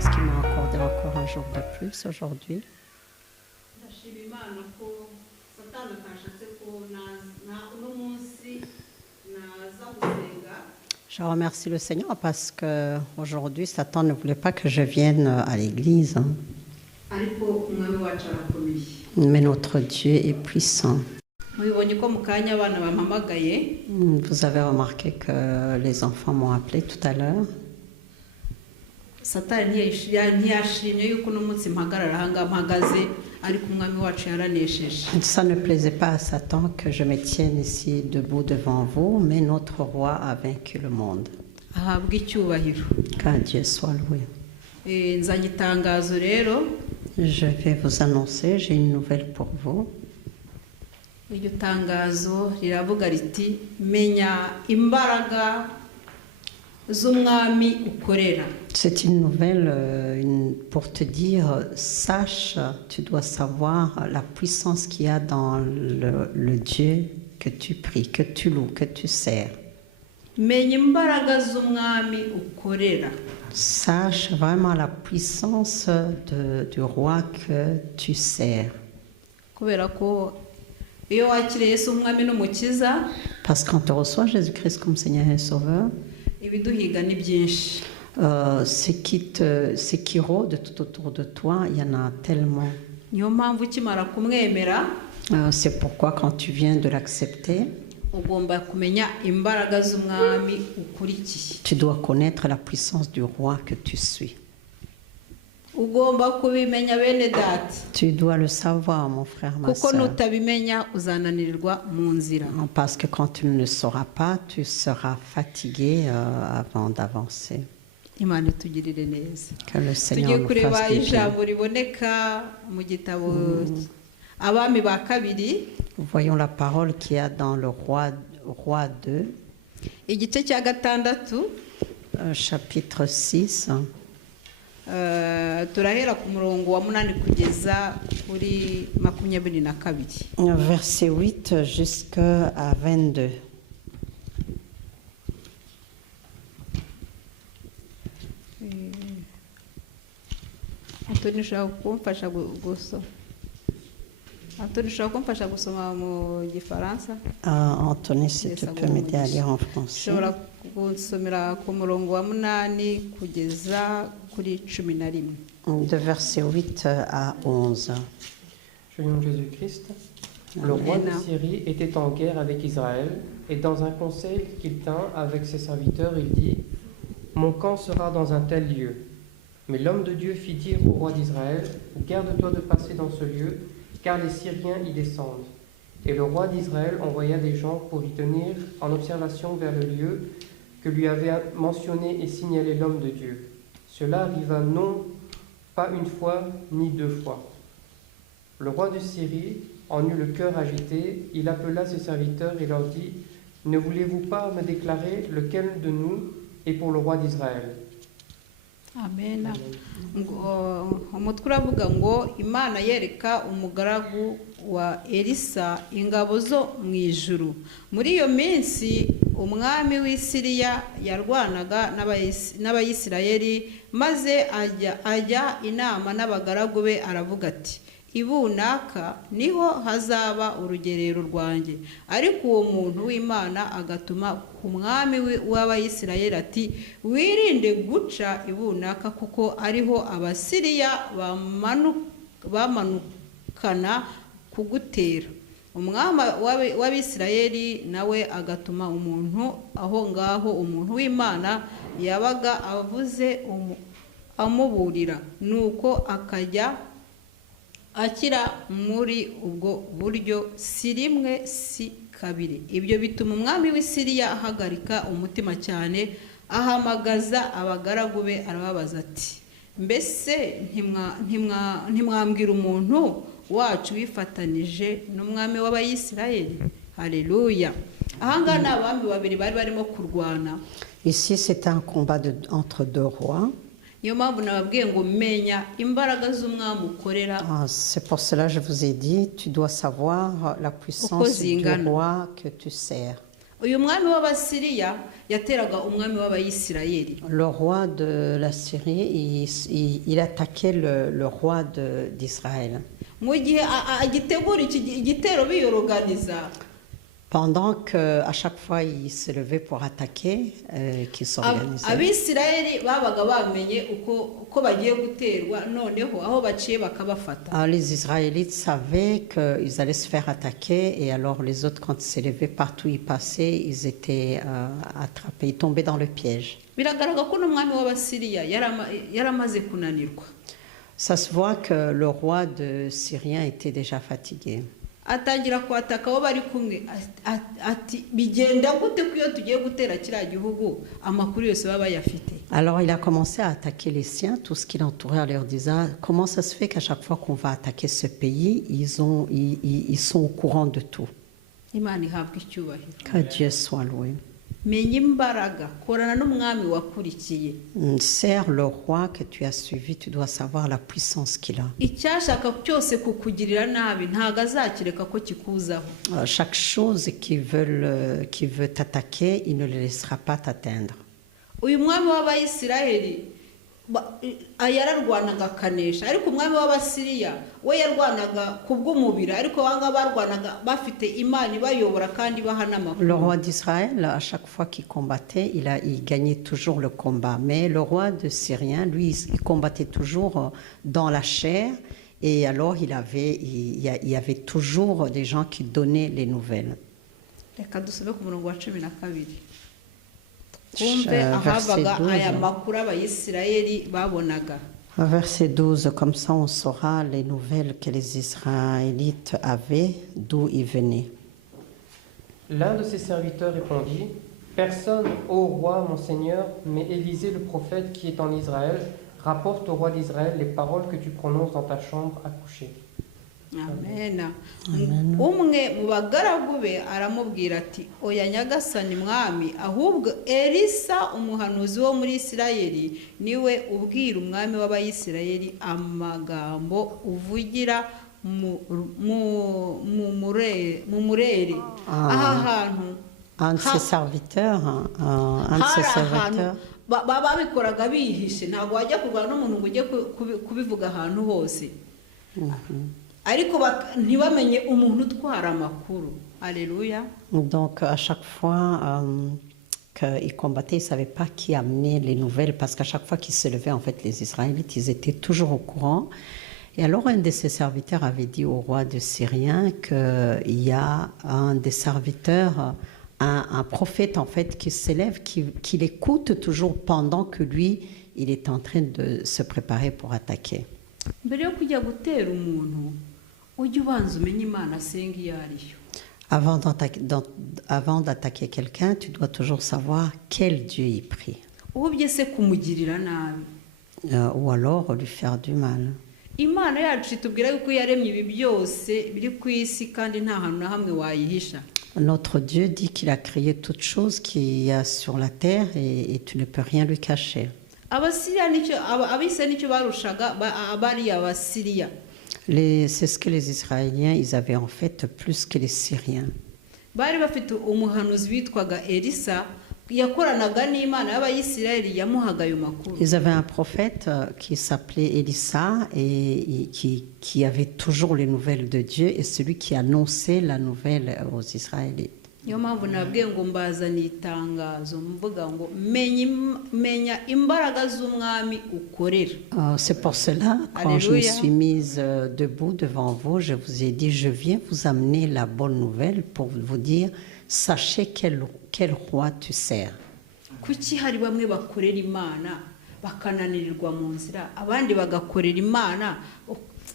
parce qu'il m'a accordé encore un jour de plus aujourd'hui. Je remercie le Seigneur parce qu'aujourd'hui, Satan ne voulait pas que je vienne à l'église. Mais notre Dieu est puissant. Vous avez remarqué que les enfants m'ont appelé tout à l'heure. Ça ne plaisait pas à Satan que je me tienne ici debout devant vous, mais notre roi a vaincu le monde. Qu'à Dieu soit loué. Je vais vous annoncer, j'ai une nouvelle pour vous. C'est une nouvelle pour te dire, sache, tu dois savoir la puissance qu'il y a dans le Dieu que tu pries, que tu loues, que tu sers. Sache vraiment la puissance du roi que tu sers. Parce que quand tu reçois Jésus-Christ comme Seigneur et Sauveur, ce qui rôde tout autour de toi, il y en a tellement. C'est pourquoi quand tu viens de l'accepter, tu dois connaître la puissance du roi que tu suis. Tu dois le savoir, mon frère, ma soeur. Parce que quand tu ne le sauras pas, tu seras fatigué avant d'avancer. Que le Seigneur nous fasse du bien. Voyons la parole qu'il y a dans le roi 2, chapitre 6. Verset 8 jusqu'à 22. Anthony, si tu peux m'aider à lire en français. De verset 8 à 11. Je lis en Jésus-Christ. Le roi de Syrie était en guerre avec Israël, et dans un conseil qu'il tint avec ses serviteurs, il dit : mon camp sera dans un tel lieu. Mais l'homme de Dieu fit dire au roi d'Israël : garde-toi de passer dans ce lieu, car les Syriens y descendent. Et le roi d'Israël envoya des gens pour y tenir en observation vers le lieu que lui avait mentionné et signalé l'homme de Dieu. Cela arriva non pas une fois ni deux fois. Le roi de Syrie en eut le cœur agité. Il appela ses serviteurs et leur dit : ne voulez-vous pas me déclarer lequel de nous est pour le roi d'Israël ? Amen. Umutwe uravuga ngo Imana yereka umugaragu wa Elisa ingabo zo mu ijuru. Muri iyo minsi umwami w'Isiriya yarwanaga n'Abayisirayeli, maze ajya inama n'abagaragu be, aravuga ati: ibunaka niho hazaba urugerero rwanjye. Ariko uwo muntu w'Imana agatuma ku mwami w'Abayisirayeli ati: wirinde guca ibunaka, kuko ariho Abasiriya bamanukana kugutera. Umwami w'Abisirayeli nawe agatuma umuntu aho ngaho, umuntu w'Imana yabaga avuze amuburira, nuko akajya akira muri ubwo buryo, si rimwe si kabiri. Ibyo bituma umwami w'Isiriya ahagarika umutima cyane, ahamagaza abagaragu be arababaza ati: mbese ntimwambwira umuntu wacu wifatanije n'umwami w'Abayisirayeli? Haleluya. Ahangaha ni abami babiri bari barimo kurwana. Ici c'est un combat entre deux rois. C'est pour cela que je vous ai dit, tu dois savoir la puissance du roi que tu sers. uyu mwami w'abasiriya yateraga umwami w'abayisirayeli. Le roi de la Syrie, il attaquait le roi d'Israël. mu gihe agitegura iki igitero biyoroganiza, Pendant qu'à chaque fois il se levait pour attaquer, qu'il s'organisait. abisirayeli babaga bamenye uko bagiye guterwa, noneho aho baciye bakabafata. Alors, les Israélites savaient qu'ils allaient se faire attaquer, et alors les autres, quand ils se levaient, partout où ils passaient, ils étaient attrapés, ils tombaient dans le piège. Biragaragara ko n'umwami w'abasiriya yaramaze kunanirwa. Ça se voit que le roi de Syrien était déjà fatigué. Atangira kwataka abo bari kumwe ati bigenda gute ko iyo tugiye gutera kiriya gihugu amakuru yose baba bayafite. Alors il a commencé à attaquer les siens, tout ce qui l'entourait, en leur disant comment ça se fait qu'à chaque fois qu'on va attaquer ce pays, ils sont au courant de tout. Imana ihabwa icyubahiro. Que Dieu soit loué. Menya imbaraga, korana n'umwami wakurikiye. Sers le roi que tu as suivi, tu dois savoir la puissance qu'il a. Icyashaka cyose kukugirira nabi ntago azakireka ko kikuzaho. Chaque chose qui veut t'attaquer, il ne le laissera pas t'atteindre. Uyu mwami w'abayisiraheli yararwanaga akanesha, ariko umwami w'abasiriya we yarwanaga kubw'umubiri, ariko banga barwanaga bafite Imana ibayobora kandi baha n'amakuru. Le roi d'Israël, à chaque fois qu'il combattait, il gagnait toujours le combat. Mais le roi de Syrien, lui, il combattait toujours dans la chair, et alors il y avait toujours des gens qui donnaient les nouvelles. Reka dusome ku murongo wa 12. Kumve ahavaga aya makuru abayisirayeli babonaga. Verset 12, comme ça on saura les nouvelles que les Israélites avaient, d'où ils venaient. L'un de ses serviteurs répondit, « Personne, ô roi, mon seigneur, mais Élisée le prophète qui est en Israël, rapporte au roi d'Israël les paroles que tu prononces dans ta chambre à coucher. » Amen. Umwe mu bagaragu be aramubwira ati oya nyagasani mwami, ahubwo Elisa umuhanuzi wo muri Isirayeli niwe ubwira umwami w'abayisirayeli amagambo uvugira mu murere. Aha hantu un de ses serviteurs babikoraga bihishe, ntabwo wajya kurwana n'umuntu ngo ujye kubivuga ahantu hose. Ariko ntibamenye umuntu utwara amakuru. Alléluia. Donc à chaque fois qu'ils combattaient, ils ne savaient pas qui amenait les nouvelles, parce qu'à chaque fois qu'ils se levaient, en fait, les Israélites, ils étaient toujours au courant. Et alors un de ses serviteurs avait dit au roi de Syrien qu'il y a un des serviteurs, un prophète en fait, qui s'élève, qui l'écoute toujours pendant que lui, il est en train de se préparer pour attaquer. Avant d'attaquer quelqu'un, tu dois toujours savoir quel Dieu il prie. Ou alors lui faire du mal. Notre Dieu dit qu'il a créé toutes choses qu'il y a sur la terre, et tu ne peux rien lui cacher. C'est ce que les Israéliens, ils avaient en fait plus que les Syriens. Ils avaient un prophète qui s'appelait Élisa, et qui avait toujours les nouvelles de Dieu, et celui qui annonçait la nouvelle aux Israélites. C'est pour cela, quand je me suis mise debout devant vous, je vous ai dit, je viens vous amener la bonne nouvelle pour vous dire, sachez quel roi tu sers. Kuki hari bamwe bakorera Imana bakananirirwa mu nzira, abandi bagakorera Imana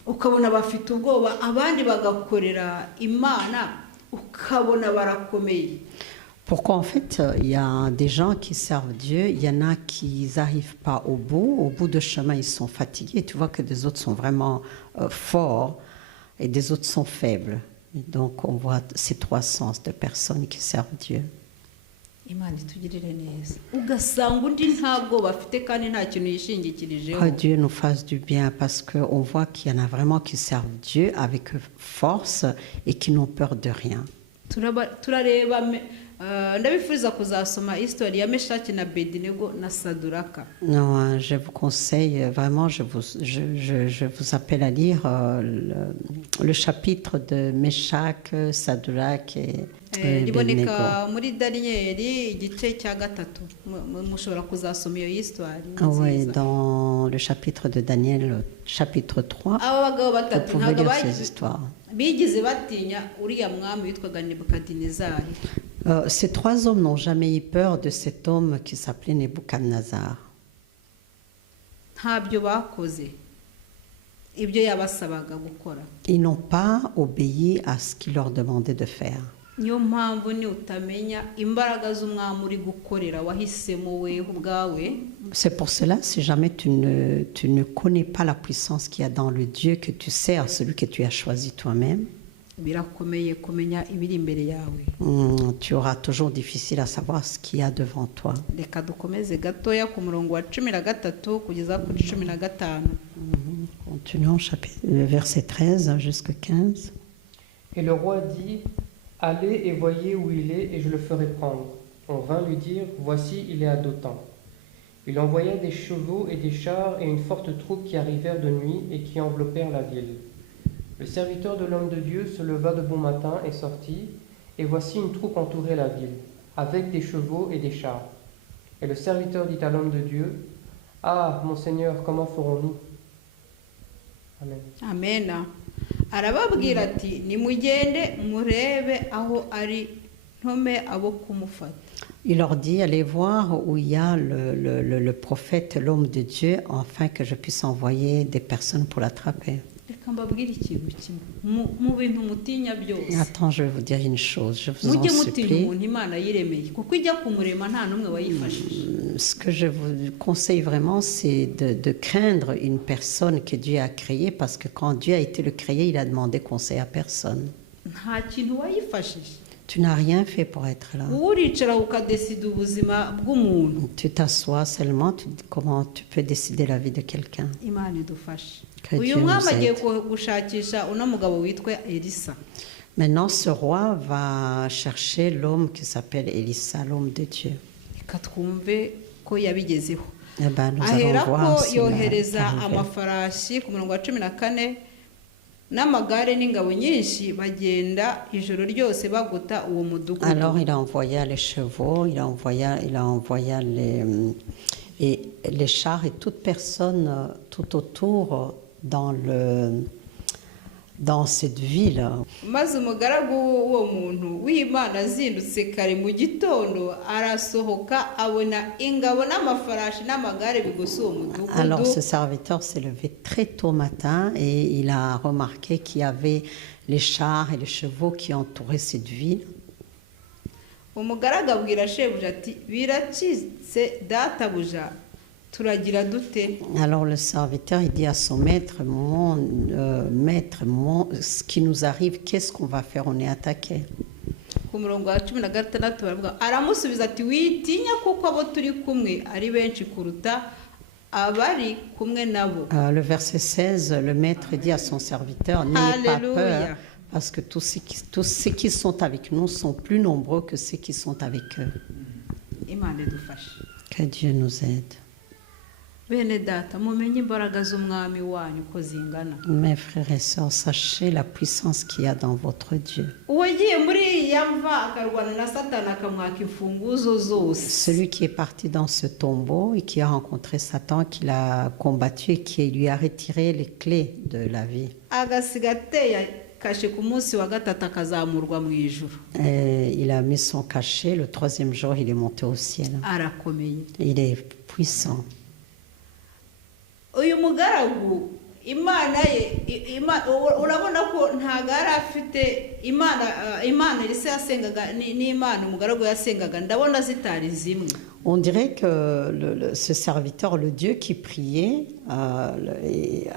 ukabona bafite ubwoba, abandi bagakorera Imana ukabona barakomeye. Pourquoi en fait il y a des gens qui servent Dieu, il y en a qui n'arrivent pas au bout de chemin, ils sont fatigués, tu vois que des autres sont vraiment forts et des autres sont faibles. Et donc on voit ces trois sens de personnes qui servent Dieu. Que Dieu nous fasse du bien, parce qu'on voit qu'il y en a vraiment qui servent Dieu avec force et qui n'ont peur de rien. ndabifuriza kuzasoma histoire ya Meshaki na Abedinego na Saduraka. Non, je vous conseille vraiment, je vous appelle à lire le chapitre de Meshach, Sadrach et Abednego. Riboneka muri Daniyeli igice cya gatatu, mushobora kuzasoma iyo histoire. Oui, dans le chapitre de Daniel, chapitre 3, aba bagabo vous batatu pouvez ntabwo lire ces histoires. bigeze batinya uriya mwami witwaga Nebukadinezari. Ces trois hommes n'ont jamais eu peur de cet homme qui s'appelait Nebuchadnezzar. Ntabyo bakoze ibyo yabasabaga gukora. Ils n'ont pas obéi à ce qu'il leur demandait de faire. Niyo mpamvu ni utamenya imbaraga z'umwami uri gukorera wahisemo wewe ubwawe. C'est pour cela, si jamais tu ne connais pas la puissance qu'il y a dans le Dieu que tu sers, celui que tu as choisi toi-même, Birakomeye kumenya ibiri imbere yawe. tu auras toujours difficile à savoir ce qu'il y a devant toi. Reka dukomeze gatoya ku murongo wa 13 kugeza kuri 15. Continuons verset 13 jusqu'à 15. Et le roi dit, allez et voyez où il est, et je le ferai prendre. On vint lui dire, voici, il est à Dothan. Il envoya des chevaux et des chars et une forte troupe qui arrivèrent de nuit et qui enveloppèrent la ville. Le serviteur de l'homme de Dieu se leva de bon matin et sortit, et voici une troupe entourait la ville, avec des chevaux et des chars. Et le serviteur dit à l'homme de Dieu, ah, mon Seigneur, comment ferons-nous? Amen. Amen. Arababwira ati nimugende murebe aho ari ntome abo kumufata. Il leur dit, allez voir où il y a le prophète, l'homme de Dieu, afin que je puisse envoyer des personnes pour l'attraper. Reka mbabwire ikintu kimwe mu bintu mutinya byose. Attends, je vais vous dire une chose, je vous en Mujye mutinya supplie. umuntu Imana yiremeye kuko ijya kumurema nta numwe wayifashije. Ce que je vous conseille vraiment, c'est de craindre une personne que Dieu a créée, parce que quand Dieu a été le créé, il a demandé conseil à personne. Nta kintu wayifashije. Tu n'as rien fait pour être là. Uricara ukadesida ubuzima bw'umuntu. Tu t'assois seulement, comment tu peux décider la vie de quelqu'un. Imana idufashe. Que Uyu Dieu mwami nous agiye aide. gushakisha uno mugabo witwa Elisa. Maintenant, ce roi va chercher l'homme qui s'appelle Élisa, l'homme de Dieu. Reka twumve ko yabigezeho. Eh ben, nous allons Ahera voir ko s'il a yohereza arrivé. amafarashi ku murongo wa 14 n'amagare n'ingabo nyinshi bagenda ijoro ryose baguta uwo mudugudu. Alors, il a envoyé les chevaux, il a envoyé les chars et toute personne tout autour dans cette ville. Maze umugaragu w'uwo muntu w'Imana azindutse kare mu gitondo arasohoka abona ingabo n'amafarashi n'amagare bigose uwo mudugudu. Alors, ce serviteur s'est levé très tôt matin et il a remarqué qu'il y avait les chars et les chevaux qui entouraient cette ville. Umugaragu abwira shebuja ati biracitse databuja turagira dute. Alors le serviteur, il dit à son maître, maître, ce qui nous arrive, qu'est-ce qu'on va faire? On est attaqué. Ku murongo wa 16 baravuga aramusubiza ati witinya kuko abo turi kumwe ari benshi kuruta abari kumwe nabo. Le verset 16, le maître dit à son serviteur, n'ayez pas peur, Alléluia. parce que tous ceux qui sont avec nous sont plus nombreux que ceux qui sont avec eux. Imana idufashe. Que Dieu nous aide. Bene data mumenye imbaraga z'umwami wanyu ko zingana. Mes frères et sœurs, sachez la puissance qu'il y a dans votre Dieu. Uwagiye muri yamva akarwana na Satani akamwaka imfunguzo zose. Celui qui est parti dans ce tombeau et qui a rencontré Satan, qui l'a combattu et qui lui a retiré les clés de la vie. Agasiga ateye kashe ku munsi wa gatatu akazamurwa mu ijuru. Il a mis son cachet, le troisième jour, il est monté au ciel. Arakomeye. Il est puissant. Uyu mugaragu Imana ye urabona ko ntagara afite Imana Elisa yasengaga n'Imana umugaragu yasengaga ndabona zitari zimwe. On dirait que ce serviteur, le Dieu qui priait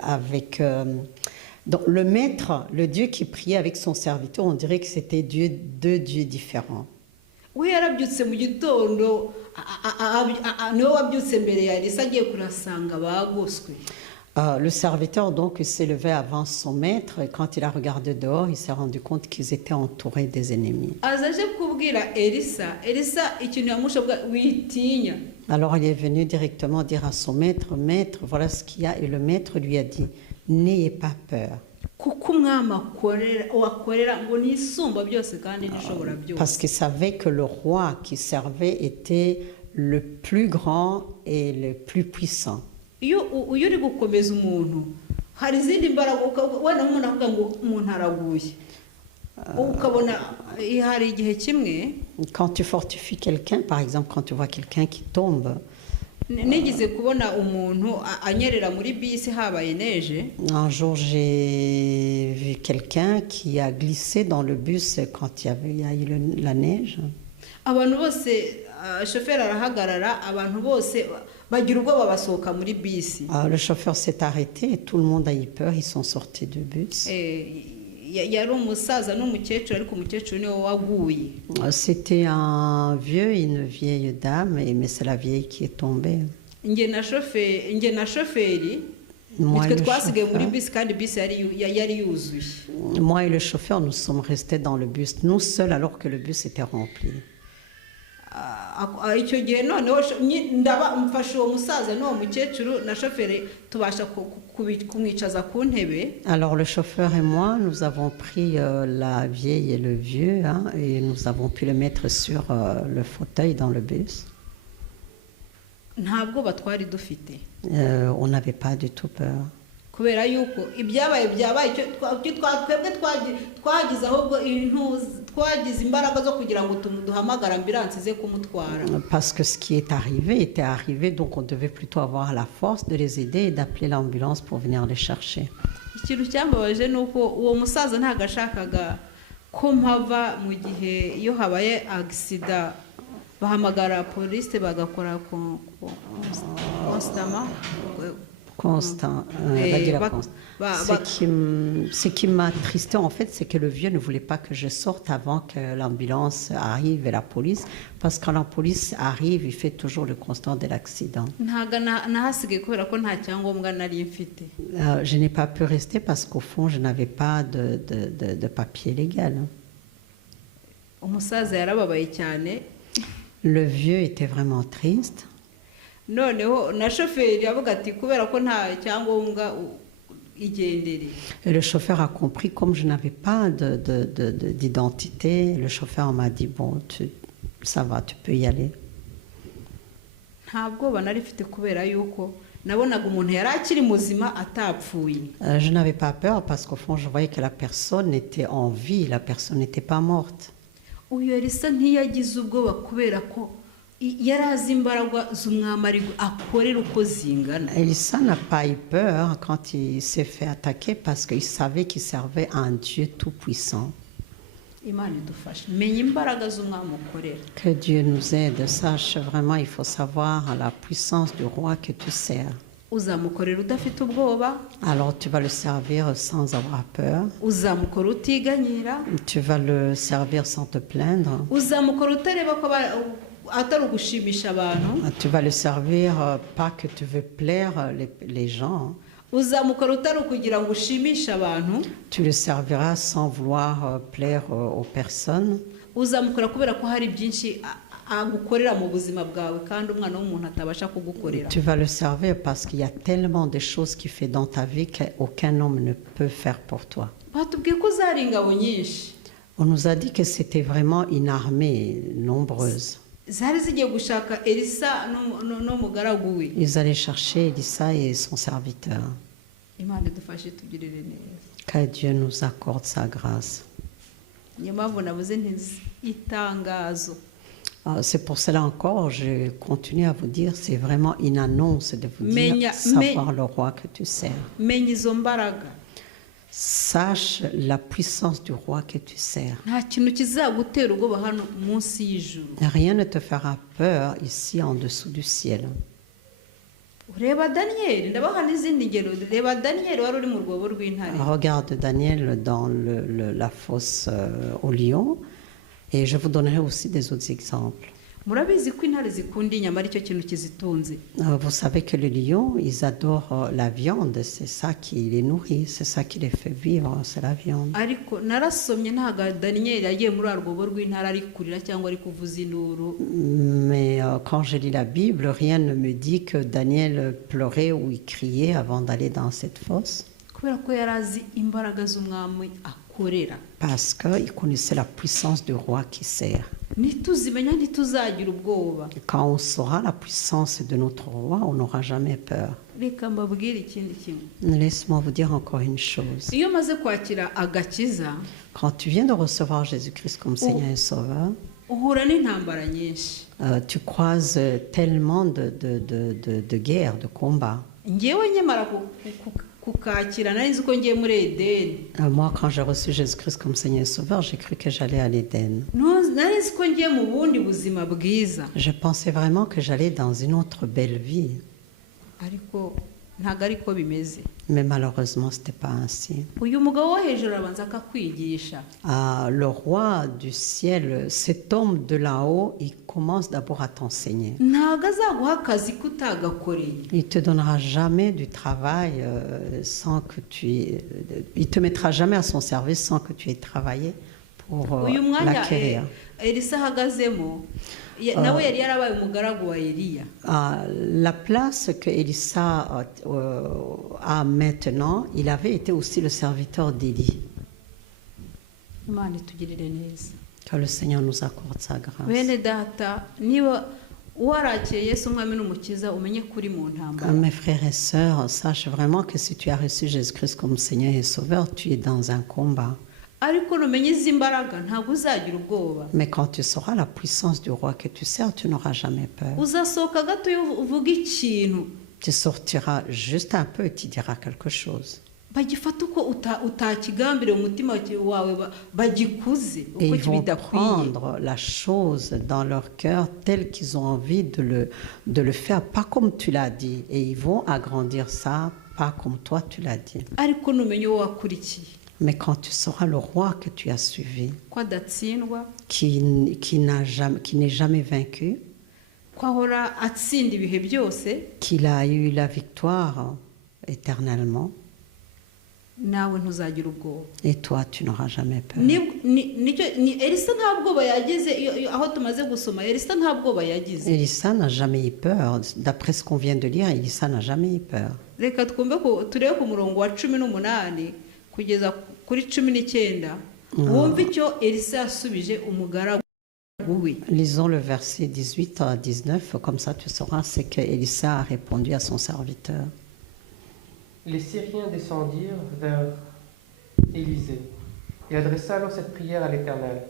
avec... donc le maître, le Dieu qui priait avec son serviteur, on dirait que c'était deux dieux différents. We yarabyutse mu gitondo niwe wabyutse mbere ya Elisa agiye kurasanga bagoswe. Le serviteur donc s'est levé avant son maître et quand il a regardé dehors, il s'est rendu compte qu'ils étaient entourés des ennemis. aza aje kubwira elisa ikintu yamushabwa witinya. Alors il est venu directement dire à son maître, Maître, voilà ce qu'il y a. Et le maître lui a dit, n'ayez pas peur. kuko umwami wakorera ngo nisumba byose kandi nishobora Parce byose. qu'il savait que le roi qui servait était le plus grand et le plus puissant. iyo uri gukomeza umuntu hari izindi mbaraga wenda umuntu avuga ngo umuntu araguye ukabona hari igihe kimwe Quand tu fortifies quelqu'un, par exemple, quand tu vois quelqu'un qui tombe, nigeze kubona umuntu anyerera muri bisi habaye neje. un jour j'ai vu quelqu'un qui a glissé dans le bus quand il y a eu la neige. Abantu bose shoferi arahagarara abantu bose bagira ubwoba basohoka muri bisi. Le chauffeur s'est arrêté et tout le monde a eu peur, ils sont sortis du bus. Yari umusaza n'umukecuru ariko umukecuru niwe waguye. C'était un vieux et une vieille dame, mais c'est la vieille qui est tombée. Nge na shoferi Moi et nitwe le twasigaye muri chauffeur. bisi kandi bisi yari yuzuye. Moi et le chauffeur, nous sommes restés dans le bus, nous seuls alors que le bus était rempli. Icyo gihe noneho mfashe uwo musaza n'uwo mukecuru na shoferi tubasha kumwicaza ku ntebe. Alors le chauffeur et moi, nous avons pris la vieille et le vieux et nous avons pu le mettre sur le fauteuil dans le bus. Nta bwoba twari dufite On n'avait pas du tout peur. kubera yuko ibyabaye twebwe twagize ahubwo twagize imbaraga zo kugira ngo duhamagare ambilansi ze kumutwara. Parce que ce qui est arrivé était arrivé, donc on devait plutôt avoir la force de les aider et d'appeler l'ambulance pour venir les chercher. Ikintu cyambabaje ni uko uwo musaza ntabwo ashakaga ko mpava mu gihe iyo habaye agisida bahamagara polisi bagakora Constant. Ce qui m'a attristé en fait, c'est que le vieux ne voulait pas que je sorte avant que l'ambulance arrive et la police, parce que quand la police arrive, il fait toujours le constat de l'accident. Je n'ai pas pu rester parce qu'au fond, je n'avais pas de papier légal. Le vieux était vraiment triste. Et le chauffeur a compris, comme je n'avais pas d'identité, le chauffeur m'a dit, bon, ça va, tu peux y aller. Je n'avais pas peur parce qu'au fond, je voyais que la personne était en vie, la personne n'était pas morte. Elisa n'a pas eu peur quand il s'est fait attaquer parce qu'il savait qu'il servait à un Dieu tout-puissant. Que Dieu nous aide. Sache vraiment, il faut savoir la puissance du roi que tu sers. Alors tu vas le servir sans avoir peur. Tu vas le servir sans te plaindre. Tu vas le servir pas que tu veux plaire les gens. Tu le serviras sans vouloir plaire aux personnes. Tu vas le servir parce qu'il y a tellement de choses qu'il fait dans ta vie qu'aucun homme ne peut faire pour toi. On nous a dit que c'était vraiment une armée nombreuse. Ils allaient chercher Elisa et son serviteur. Que Dieu nous accorde sa grâce. C'est pour cela encore, je continue à vous dire, c'est vraiment une annonce de vous dire, savoir le roi que tu sers. Sache la puissance du roi que tu sers. Rien ne te fera peur ici en dessous du ciel. Regarde Daniel dans la fosse au lion et je vous donnerai aussi des autres exemples. murabizi ko intare zikunda inyama aricyo kintu kizitunze. Vous savez que les lions, ils adorent la viande, c'est ça qui les nourrit, c'est ça qui les fait vivre, c'est la viande. Ariko narasomye ntaga Daniel yagiye muri arwobo rw'intare ari kurira cyangwa ari kuvuza induru. Mais quand je lis la Bible, rien ne me dit que Daniel pleurait ou il criait avant d'aller dans cette fosse. Kubera ko yarazi imbaraga z'umwami akorera. Parce qu'il connaissait la puissance du roi qui sert. Nituzimenya ntituzagira ubwoba. Quand on saura la puissance de notre roi, on n'aura jamais peur. Reka mbabwire ikindi kimwe. Laisse-moi vous dire encore une chose. Iyo maze kwakira agakiza, Quand tu viens de recevoir Jésus-Christ comme Seigneur et Sauveur, uhura n'intambara nyinshi. tu croises tellement de guerres, de combats. Ngewe nyemara kukakira nari nzi ko ngiye muri Edeni. Moi, quand j'ai reçu Jésus-Christ comme Seigneur et Sauveur, j'ai cru que j'allais à l'Éden. Nari nzi ko ngiye mu bundi buzima bwiza. Je pensais vraiment que j'allais dans une autre belle vie. Ariko ntago ariko bimeze. Mais malheureusement, ce n'était pas ainsi. Uyu mugabo wo hejuru abanza akakwigisha. Le roi du ciel, cet homme de là-haut, il commence d'abord à t'enseigner. Ntago azaguha akazi kutagakoreye. Il te donnera jamais du travail sans que il te mettra jamais à son service sans que tu aies travaillé pour l'acquérir. Elisa ahagazemo nawe yari yarabaye umugaragu wa Eliya. La place que Élisa a maintenant, il avait été aussi le serviteur d'Élie. Imana itugirire neza. Que le Seigneur nous accorde sa grâce. Bene data niba warakeye Yesu umwami n'umukiza umenye kuri mu ntambara. Mes frères et sœurs, sache vraiment que si tu as reçu Jésus-Christ comme Seigneur et Sauveur, tu es dans un combat. Ariko numenye izi mbaraga ntabwo uzagira ubwoba. Mais quand tu sauras la puissance du roi que tu sers, tu n'auras jamais peur. Uzasohoka gato uvuga ikintu. Tu sortiras juste un peu et tu diras quelque chose. Bagifata uko utakigambire mu mutima wawe bagikuze Et uko ils vont kibidakwiye. prendre la chose dans leur cœur tel qu'ils ont envie de le faire, pas comme tu l'as dit. Et ils vont agrandir ça, pas comme toi tu l'as dit. Ariko numenye uwo wakurikiye. Mais quand tu sauras le roi que tu as suivi, Ko adatsindwa, qui n'est jamais vaincu, ko ahora atsinda ibihe byose, qu'il a eu la victoire éternellement, nawe ntuzagira ubwoba. et toi tu n'auras jamais peur. Elisa nta bwoba yagize aho tumaze gusoma. Elisa nta bwoba yagize. Élisa n'a jamais eu peur. D'après ce qu'on vient de lire, Élisa n'a jamais eu peur. Reka turebe ku murongo wa 18 kugeza kuri 19 wumve icyo Elisa yasubije umugaragu we. Lisons le verset 18 à 19, comme ça tu sauras ce que Élisa a répondu à son serviteur. Les Syriens descendirent vers Élisée. Il adressa alors cette prière à l'Éternel.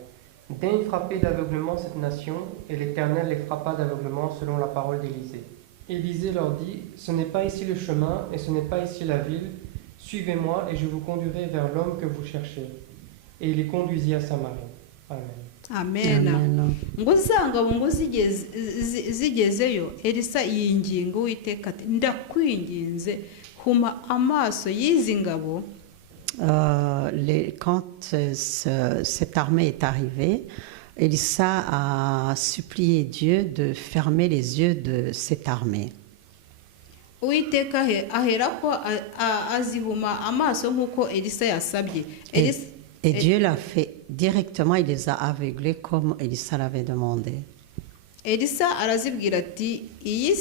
Daigne frapper d'aveuglement cette nation, et l'Éternel les frappa d'aveuglement selon la parole d'Élisée. Élisée leur dit, ce n'est pas ici le chemin, et ce n'est pas ici la ville. Suivez-moi, et je vous conduirai vers l'homme que vous cherchez. Et il les conduisit à Samarie. Amen. Amen. Ngo zangabo ngo zigezeyo Elisa yinginga Uwiteka ati ndakwinginze huma amaso y'izi ngabo. Quand cette armée est arrivée, Élisa a supplié Dieu de fermer les yeux de cette armée. Uwiteka aherako azihuma amaso nk'uko Elisa yasabye. Et Dieu l'a fait directement, il les a aveuglés comme Élisa l'avait demandé. Elisa arazibwira ati iyi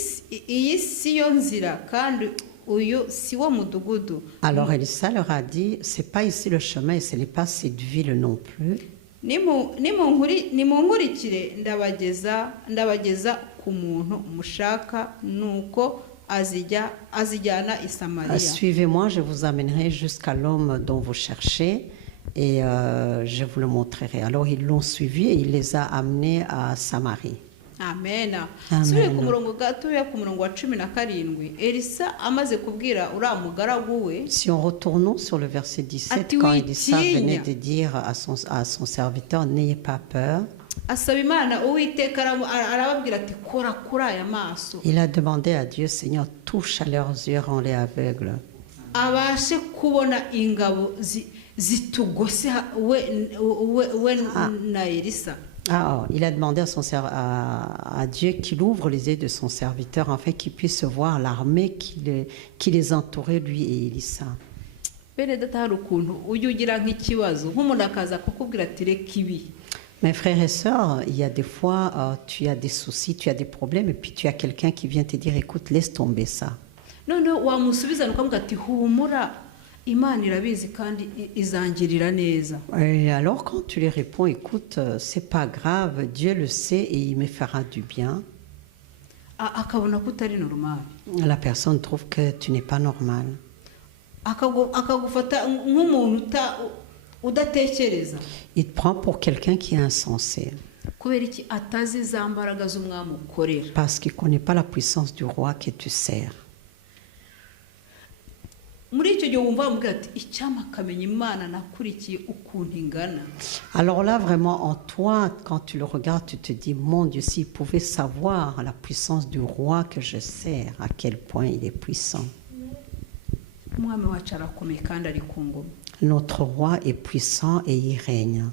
si yo nzira kandi uyu si wo mudugudu. Alors Élisa leur a dit, c'est pas ici le chemin et ce n'est pas cette ville non plus. Nimunkurikire ndabageza ku muntu mushaka nuko azijyana i Samaria. Suivez-moi, je vous amènerai jusqu'à l'homme dont vous cherchez et je vous le montrerai. Alors ils l'ont suivi et il les a amenés à Samarie. Amen. Suri ku murongo gatoya ku murongo wa 17 Elisa amaze kubwira uriya mugaragu we. Si on retournons sur le verset 17, quand Élisa venait de dire à son serviteur, n'ayez pas peur. Asaba Imana Uwiteka arababwira ati kora kuri aya maso. Il a demandé à Dieu, Seigneur, touche à leurs yeux, rends-les aveugles. Abashe kubona ingabo zitugose we na Elisa. Il a demandé à Dieu qu'il ouvre les yeux de son serviteur afin qu'il puisse voir l'armée qui les entourait, lui et Élisa. bene data hari ukuntu ujya ugira nk'ikibazo nk'umuntu akaza kukubwira ati reka ibi. Mes frères et sœurs, il y a des fois, tu as des soucis, tu as des problèmes, et puis tu as quelqu'un qui vient te dire, écoute, laisse tomber ça. noneho wamusubizana ukamubwira ati humura imana irabizi kandi izangirira neza. Et alors quand tu lui réponds, écoute, c'est pas grave, Dieu le sait et il me fera du bien, akabona ko utari normal, la personne trouve que tu n'es pas normal. akagufata nk'umuntu udatekereza. Il te prend pour quelqu'un qui est insensé. kubera iki atazi za mbaraga z'umwami ukorera. Parce qu'il ne connaît pas la puissance du roi que tu sers. muri icyo gihe wumva bamubwira ati icyampa akamenya imana nakurikiye ukuntu ingana. Alors là, vraiment, en toi, quand tu le regardes, tu te dis, mon Dieu, s'il pouvait savoir la puissance du roi que je sers, à quel point il est puissant. umwami wacu arakomeye kandi ari ku ngoma. Notre roi est puissant et il règne.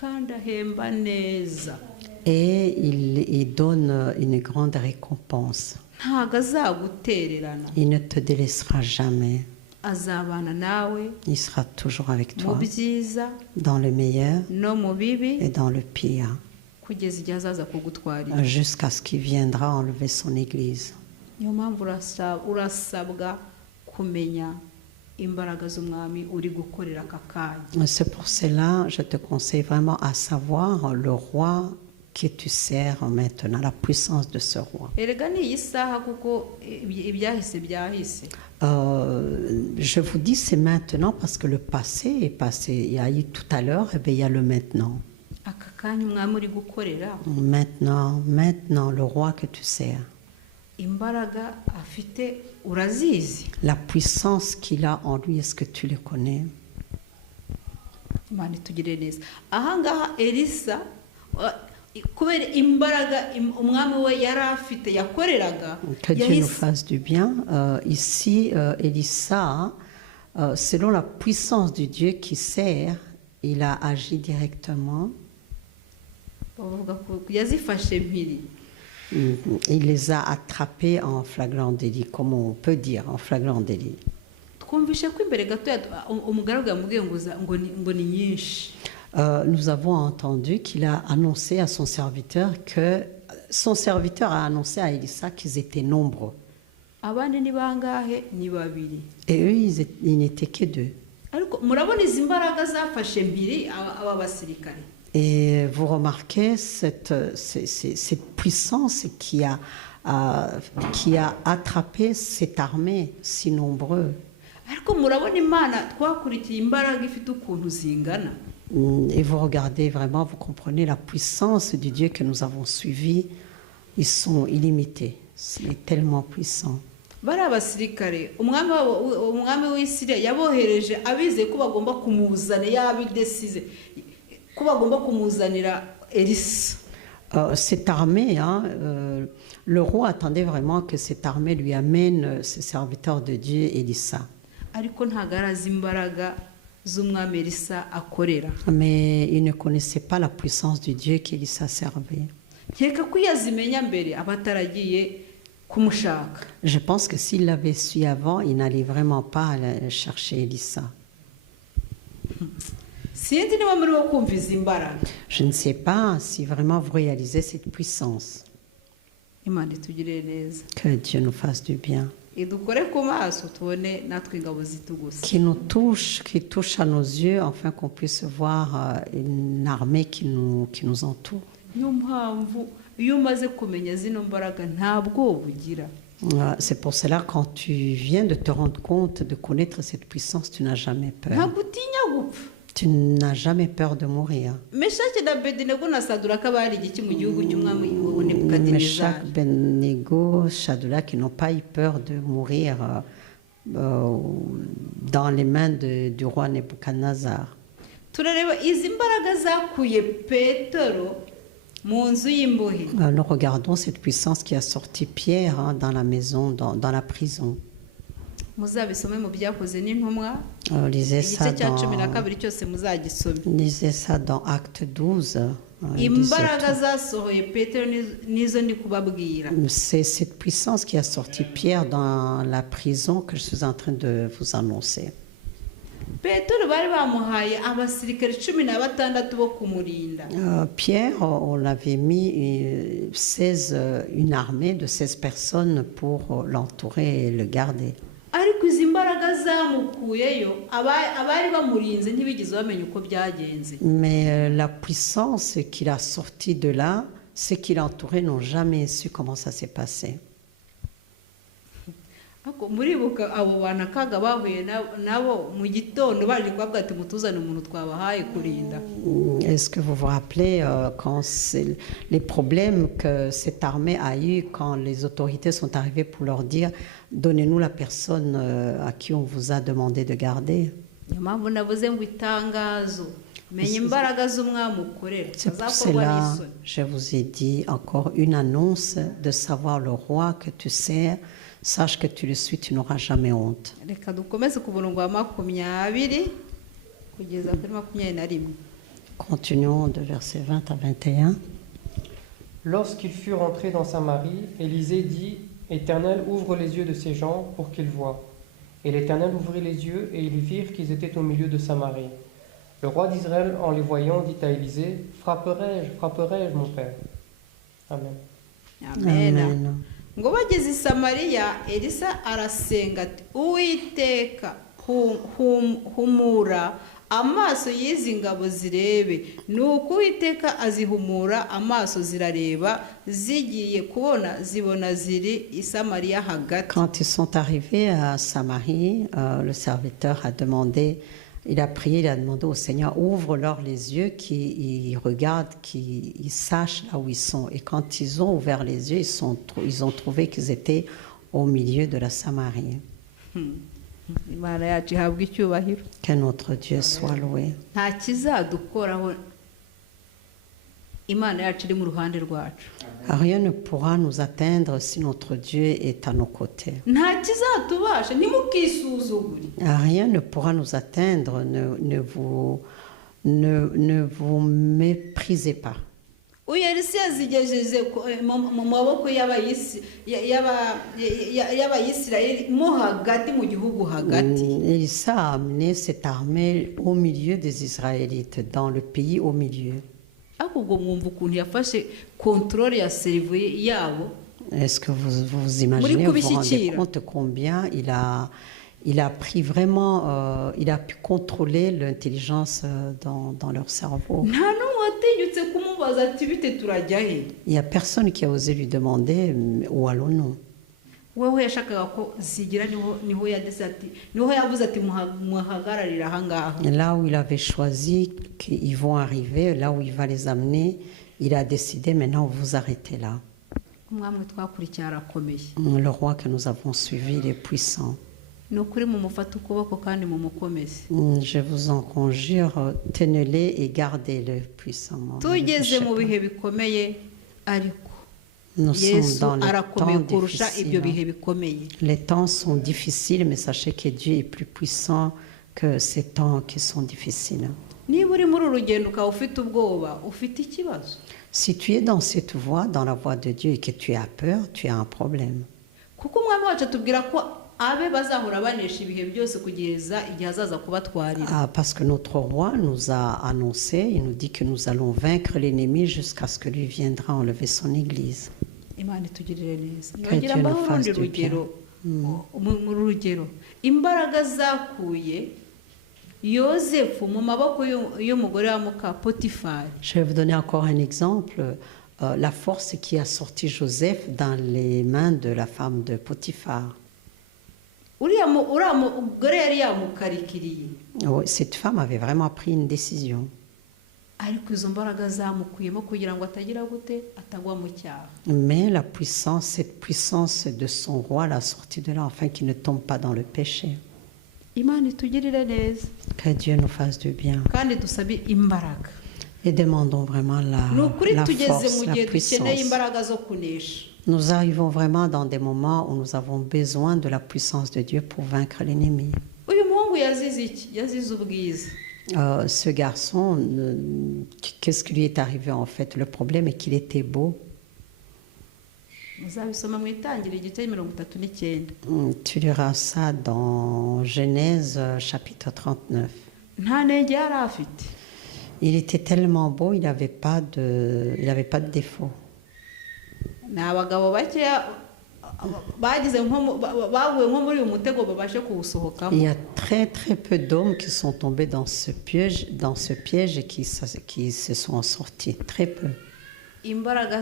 kandi ahemba neza. Et il donne une grande récompense. ntago azagutererana. Il ne te délaissera jamais. azabana nawe Il sera toujours avec mu toi, byiza dans le meilleur no mu bibi et dans le pire, kugeza igihe azaza kugutwarira. jusqu'à ce qu'il viendra enlever son église. niyo mpamvu urasabwa kumenya imbaraga z'umwami uri gukorera aka kanya. C'est pour cela, je te conseille vraiment à savoir le roi que tu sers maintenant, la puissance de ce roi. erega ni iyi saha kuko ibyahise byahise. Je vous dis c'est maintenant parce que le passé est passé. Il y a eu tout à l'heure, et bien il y a le maintenant. aka kanya umwami uri gukorera Maintenant, le roi que tu sers. imbaraga afite urazizi. La puissance qu'il a en lui, est-ce que tu le connais? imana itugire neza. ahangaha elisa kubera imbaraga umwami we yari afite yakoreraga. Que Dieu nous fasse du bien. Ici, Élisa, selon la puissance du Dieu qui sert, il a agi directement. bavuga ko yazifashe mpiri. Il les a attrapés en flagrant délit, comme on peut dire, en flagrant délit. twumvishe ko imbere gato umugaragu yamubwiye ngo ni nyinshi. Nous avons entendu qu'il a annoncé à son serviteur que son serviteur a annoncé à Élisa qu'ils étaient nombreux. abandi ni bangahe? ni babiri. Et eux, ils n'étaient que deux. ariko murabona izi mbaraga zafashe mpiri aba basirikare. Et vous remarquez cette puissance qui a attrapé cette armée si nombreuse. ariko murabona imana twakurikiye imbaraga ifite ukuntu zingana. Et vous regardez vraiment, vous comprenez la puissance du Dieu que nous avons suivi. Ils sont illimités. C'est tellement puissant. bari abasirikare umwami w'Isirayeli yabohereje abize ko bagomba kumuzana yabidesize ko bagomba kumuzanira Elisa. Cette armée, le roi attendait vraiment que cette armée lui amène ce serviteur de Dieu, Élisa. ariko ntago arazi imbaraga z'umwami Elisa akorera. Mais il ne connaissait pas la puissance du Dieu qu'Élisa servait. nkeka ko iyo azimenya mbere aba ataragiye kumushaka. Je pense que s'il l'avait su avant, il n'allait vraiment pas aller chercher Élisa. sinzi niba muri wo kumva izi mbaraga. Je ne sais pas si vraiment vous réalisez cette puissance. imana itugirire neza. Que Dieu nous fasse du bien. idukore ku maso tubone natwe ingabo zitugose. Qui nous touche, qui touche à nos yeux, afin qu'on puisse voir une armée qui nous entoure. niyo mpamvu iyo umaze kumenya zino mbaraga nta bwoba ugira. C'est pour cela quand tu viens de te rendre compte, de connaître cette puissance, tu n'as jamais peur. ntabwo utinya gupfa. Tu n'as jamais peur de mourir. meshaki na bedenego na saduraka bari igiki mu gihugu cy'umwami Meshach, Nebukadinezari. Abednego, Shadrach, qui n'ont pas eu peur de mourir dans les mains du roi Nebuchadnezzar. turareba izi mbaraga zakuye petero mu nzu y'imbohe. Nous regardons cette puissance qui a sorti Pierre dans la maison, dans la prison. muzabisome mu byakoze n'intumwa Lisez igice cya ça 12 cyose muzagisome. dans Acte 12. imbaraga zasohoye petero nizo ndi kubabwira. C'est cette puissance qui a sorti Pierre dans la prison que je suis en train de vous annoncer. petero bari bamuhaye abasirikare 16 bo kumurinda. Pierre, on l'avait mis une armée de 16 personnes pour l'entourer et le garder. ariko izi mbaraga zamukuyeyo abari bamurinze ntibigeze bamenya uko byagenze. Mais la puissance qu'il a sortie de là, ceux qui l'entouraient n'ont jamais su comment ça s'est passé. Ako muribuka abo bantu akaga bahuye nabo mu gitondo baje kubabwira ati mutuzane umuntu twabahaye kurinda. Est-ce que vous vous rappelez quand les problèmes que cette armée a eu quand les autorités sont arrivées pour leur dire donnez-nous la personne à qui on vous a demandé de garder? Niyo mpamvu navuze ngo itangazo menya imbaraga z'umwami ukorera. C'est pour cela je vous ai dit encore une annonce de savoir le roi que tu sers. Sache que tu le suis, tu n'auras jamais honte. Reka dukomeze ku murongo wa 20 kugeza kuri 21. Continuons de verset 20 à 21. Lorsqu'il fut rentré dans Samarie, Élisée dit, Éternel, ouvre les yeux de ces gens pour qu'ils voient. Et l'Éternel ouvrit les yeux et ils virent qu'ils étaient au milieu de Samarie. Le roi d'Israël, en les voyant, dit à Élisée, frapperai-je, mon père? Amen. Amen. Ngo bageze i Samariya, Elisa arasenga ati Uwiteka humura amaso y'izi ngabo zirebe. Nuko Uwiteka azihumura amaso zirareba, zigiye kubona zibona ziri i Samariya hagati. Quand ils sont arrivés à Samarie, le serviteur a demandé, il a prié, il a demandé au Seigneur, ouvre-leur les yeux, qu'ils regardent, qu'ils sachent là où ils sont. Et quand ils ont ouvert les yeux, ils ont trouvé qu'ils étaient au milieu de la Samarie. Que notre Dieu soit loué. Nta kizadukoraho Imana yacu iri mu ruhande rwacu. Rien ne pourra nous atteindre si notre Dieu est à nos côtés. Nta kizatubasha nimukisuzugure. Rien ne pourra nous atteindre, ne vous méprisez pas. Uyu Elisa yazigejeje mu maboko y'Abayisirayeli mo hagati mu gihugu hagati. Elisa a amené cette armée au milieu des Israélites, dans le pays au milieu. Ahubwo mwumva ukuntu yafashe contrôle ya cerveau yabo. Est-ce que vous imaginez, vous vous rendez compte combien il a pris vraiment, il a pu contrôler l'intelligence dans leur cerveau. Il n'y a personne qui a osé lui demander où allons-nous. Là où il avait choisi qu'ils vont arriver, là où il va les amener, il a décidé maintenant vous arrêtez là. Le roi que nous avons suivi, il est puissant. Je vous en conjure, tenez-les et gardez-le puissamment. Nous sommes dans les temps difficiles. Les temps sont difficiles, mais sachez que Dieu est plus puissant que ces temps qui sont difficiles. Si tu es dans cette voie, dans la voie de Dieu, et que tu as peur, tu as un problème. Parce que notre roi nous a annoncé, il nous dit que nous allons vaincre l'ennemi jusqu'à ce que lui viendra enlever son église. Que Dieu nous fasse du bien. Je vais vous donner encore un exemple. La force qui a sorti Joseph dans les mains de la femme de Potiphar. Cette femme avait vraiment pris une décision. Mais la puissance, cette puissance de son roi l'a sorti de là afin qu'il ne tombe pas dans le péché. Que Dieu nous fasse du bien. Et demandons vraiment la force, la puissance. Nous arrivons vraiment dans des moments où nous avons besoin de la puissance de Dieu pour vaincre l'ennemi. Ce garçon, qu'est-ce qui lui est arrivé en fait? Le problème est qu'il était beau. muzabisoma mu itangiriro igice 39. Tu liras ça dans Genèse chapitre 39. nta ntege yari afite. Il était tellement beau, il n'avait pas de défaut. ni abagabo bakeya bagize baguye nko muri uyu mutego babashe kuwusohokamo. Il y a très très peu d'hommes qui sont tombés dans ce piège et qui se sont sortis. Très peu. imbaraga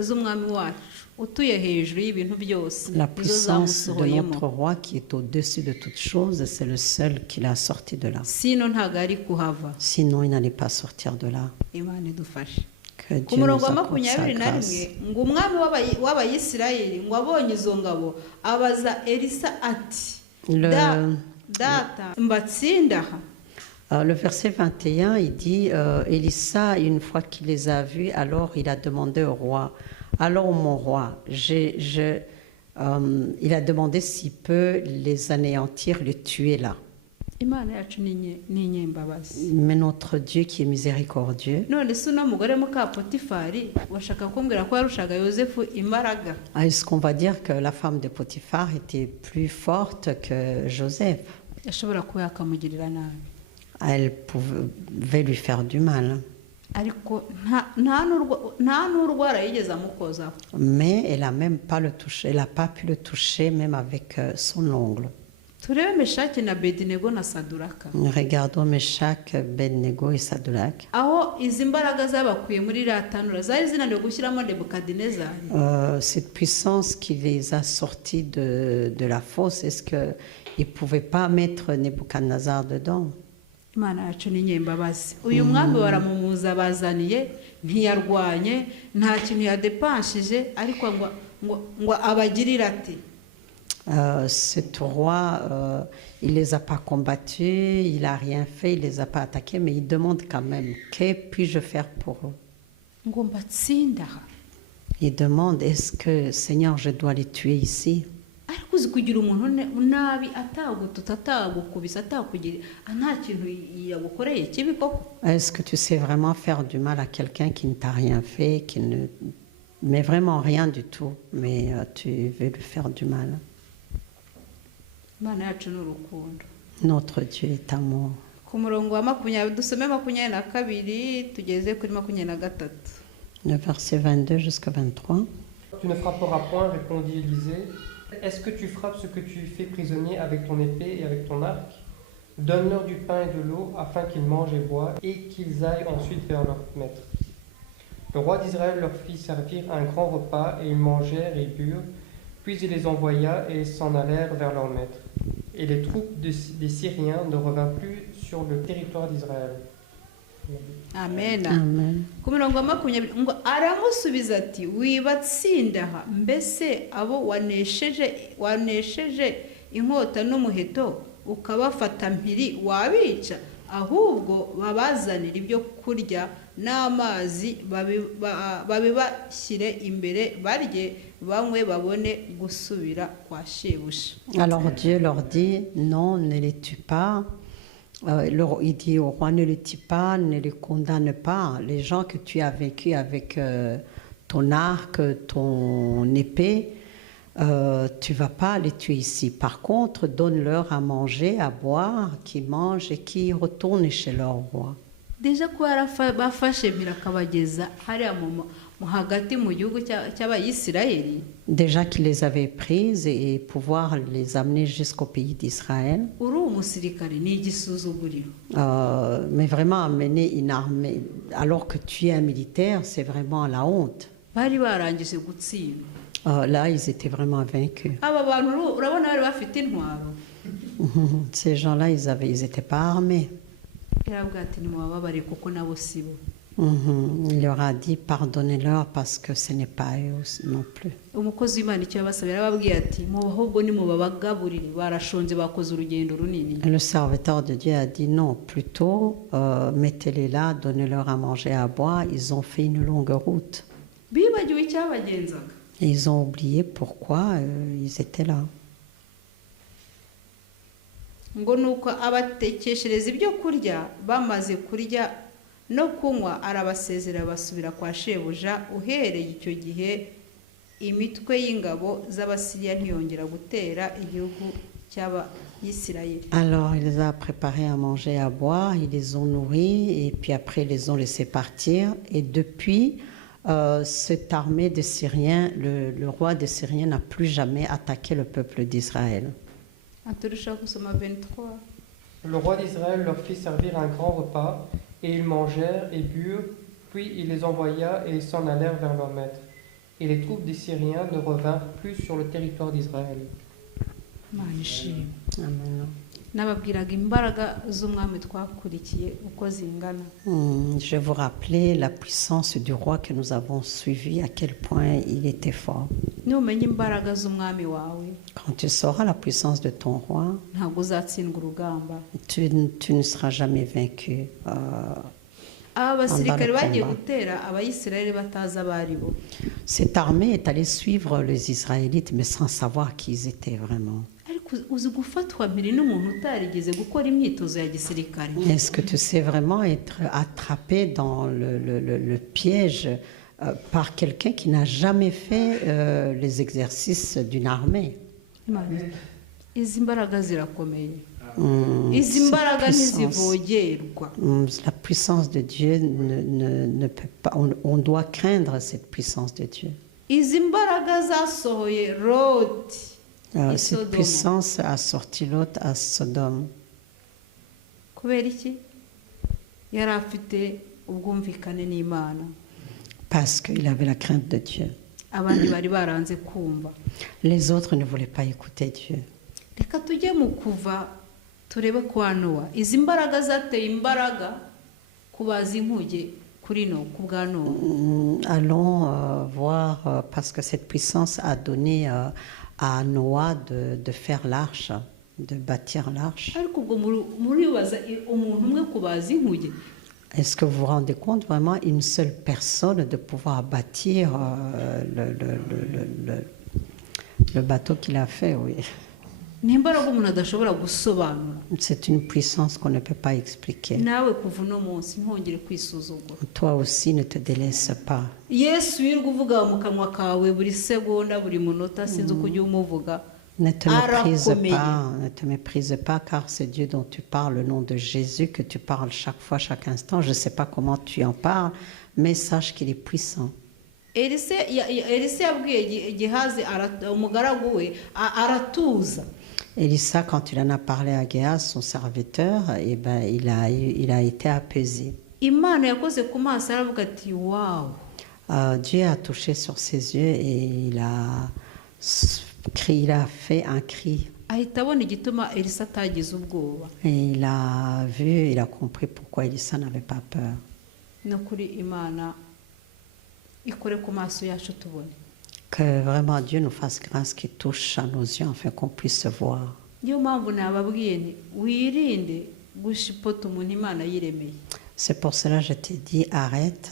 z'umwami wacu utuye hejuru y'ibintu byose La nizo puissance de zamusohoyemo. notre roi qui est au-dessus de toutes choses, c'est le seul qui l'a sorti de là. sino ntabwo ari kuhava. Sinon, il n'allait pas sortir de là. imana idufashe. Que ku Dieu nous murongo wa accorde sa 21 grâce. ngo umwami w'abayisirayeli ngo abonye izo ngabo abaza elisa ati data mbatsinda aha. Le verset 21, il dit, Élisa, une fois qu'il les a vus, alors il a demandé au roi, alors mon roi, il a demandé s'il peut les anéantir, les tuer là. imana yacu ni inyembabazi. Mais notre Dieu qui est miséricordieux, none se uno mugore muka potifari washaka kumbwira ko yarushaga yosefu imbaraga? est-ce qu'on va dire que la femme de Potiphar était plus forte que Joseph? yashobora kuba yakamugirira nabi, Elle pouvait lui faire du mal. ariko nta n'urwara yigeze amukozaho. Mais elle n'a même pas le touché, elle n'a pas pu le toucher même avec son ongle. turebe meshaki na bedinego na saduraka, Regardons Meshach, Abednego et Sadrach. aho izi mbaraga zabakuye muri iriya tanura zari zinaniwe gushyiramo nebukadinezari. Cette puissance qui les a sortis de la fosse, est-ce qu'ils ne pouvaient pas mettre Nebuchadnezzar dedans? imana yacu ni inyembabazi. uyu mwami baramumuza bazaniye ntiyarwanye nta kintu yadepanshije, ariko ngo abagirire ati. Cet roi, il ne les a pas combattus, il n'a rien fait, il ne les a pas attaqués, mais il demande quand même, que puis-je faire pour eux? ngo mbatsinda aha. Il demande, est-ce que, Seigneur, je dois les tuer ici? ariko uzi kugira umuntu nabi atagututse atagukubise atakugira nta kintu yagukoreye kibi koko? Est-ce que tu sais vraiment faire du mal à quelqu'un qui ne t'a rien fait, mais vraiment rien du tout, mais tu veux lui faire du mal? imana yacu ni urukundo. Notre Dieu est amour. ku murongo wa 20 dusome 22 tugeze kuri 23. Le verset 22 jusqu'à 23. Tu ne frapperas point, répondit Élisée. Est-ce que tu frappes ce que tu fais prisonnier avec ton épée et avec ton arc? Donne-leur du pain et de l'eau, afin qu'ils mangent et boivent, et qu'ils aillent ensuite vers leur maître. Le roi d'Israël leur fit servir un grand repas, et ils mangèrent et burent. Puis il les envoya, et ils s'en allèrent vers leur maître. Et les troupes des Syriens ne revinrent plus sur le territoire d'Israël. amen. Amen. ku murongo wa 20 ngo aramusubiza ati wibatsinda aha, mbese abo wanesheje inkota n'umuheto ukabafata mpiri wabica? ahubwo babazanira ibyo kurya n'amazi babibashyire imbere barye banywe babone gusubira kwa shebuja. Alors Dieu leur dit, non, ne les tue pas. Il dit au roi, ne les tue pas, ne les condamne pas. Les gens que tu as vécu avec ton arc, ton épée, tu ne vas pas les tuer ici. Par contre, donne-leur à manger, à boire, qu'ils mangent et qu'ils retournent chez leur roi. deja ko bafashe mpira akabageza hariya hagati mu gihugu cy'abayisirayeli. Déjà qu'il les avait prises et pouvoir les amener jusqu'au pays d'Israël. uri umusirikare ni igisuzuguriro. Mais vraiment amener une armée, alors que tu es un militaire, c'est vraiment la honte. bari barangije gutsindwa. Là, ils étaient vraiment vaincus. aba bantu urabona bari bafite intwaro. Ces gens-là, ils n'étaient pas armés. yarabwira ati nimubabare kuko nabo si bo. Il leur a dit, pardonnez-leur parce que ce n'est pas eux non plus. umukozi w'Imana icyo yabasabye yarababwiye ati ahubwo nimubabagaburire barashonje bakoze urugendo runini. Le serviteur de Dieu a dit non, plutôt mettez-les là, donnez-leur à manger, à boire. Ils ont fait une longue route. bibagiwe icyabagenzaga. Et ils ont oublié pourquoi ils étaient là. ngo nuko abatekeshereza ibyo kurya, bamaze kurya no kunywa arabasezera basubira kwa shebuja. Uhereye icyo gihe imitwe y'ingabo z'Abasiriya ntiyongera gutera igihugu cy'Abayisirayeli. Alors, il les a préparés à manger et à boire, ils les ont nourris, et puis après, ils les ont laissés partir. Et depuis, cette armée de Syriens, le roi des Syriens n'a plus jamais attaqué le peuple d'Israël. Turashaka gusoma 23. Le roi d'Israël leur fit servir un grand repas, et ils mangèrent et burent, puis il les envoya et ils s'en allèrent vers leur maître. Et les troupes des Syriens ne revinrent plus sur le territoire d'Israël. Imana ishimwe. Amen. Nababwiraga imbaraga z'umwami twakurikiye uko zingana. Je vous rappelais la puissance du roi que nous avons suivi, à quel point il était fort. Numenya imbaraga z'umwami wawe, Quand tu sauras la puissance de ton roi, ntabwo uzatsindwa urugamba. tu ne seras jamais vaincu. Aba basirikare Ambara bagiye combat. gutera Abayisirayeli batazi abari bo. Cette armée est allée suivre les Israélites, mais sans savoir qui ils étaient vraiment. Ariko uzi gufatwa mpiri n'umuntu utarigeze gukora imyitozo ya gisirikare. Est-ce que tu sais vraiment être attrapé dans le piège par quelqu'un qui n'a jamais fait les exercices d'une armée? Imana, izi mbaraga zirakomeye. Izi Cette mbaraga puissance, ntizivogerwa. la puissance de Dieu ne peut pas. On doit craindre cette puissance de Dieu. Izi mbaraga zasohoye Loti i Cette Sodomu. puissance a sorti Lot à Sodome Kubera iki? Yari afite ubwumvikane n'Imana. parce qu'il avait la crainte de Dieu. Abandi bari baranze kumva. Les autres ne voulaient pas écouter Dieu. Reka tujye mu Kuva turebe kwa Nowa. Izi mbaraga zateye imbaraga kubaza inkuge kuri no ku bwa Nowa. Allons voir, parce que cette puissance a donné à Noah de faire l'arche, de bâtir l'arche. Ariko ubwo muribaza umuntu umwe kubaza inkuge. Est-ce que vous vous rendez compte vraiment une seule personne de pouvoir bâtir le bateau qu'il a fait? Oui. Ni imbaraga umuntu adashobora gusobanura. C'est une puissance qu'on ne peut pas expliquer. Nawe kuva uno munsi ntongere kwisuzugura. Toi aussi, ne te délaisse pas. Yesu wirirwa uvuga mu kanwa kawe buri segonda buri munota sinzi uko ujya umuvuga. Ne te méprise Arakomeye. pas, ne te méprise pas, car c'est Dieu dont tu parles, le nom de Jésus, que tu parles chaque fois, chaque instant. Je ne sais pas comment tu en parles, mais sache qu'il est puissant. Elise yabwiye Gehazi umugaragu we aratuza. Élisa, quand il en a parlé à Géas, son serviteur, eh ben, il a été apaisé. Imana yakoze ku maso aravuga ati wow. Dieu a touché sur ses yeux et il a fait un cri. Ahita abona igituma Elisa atagize ubwoba. Et il a vu, il a compris pourquoi Élisa n'avait pas peur. No kuri Imana ikore ku maso yacu tubone. Que vraiment Dieu nous fasse grâce, qu'il touche à nos yeux afin qu'on puisse voir. Niyo mpamvu nababwiye nti wirinde gushipota umuntu Imana yiremeye. C'est pour cela que je t'ai dit, arrête,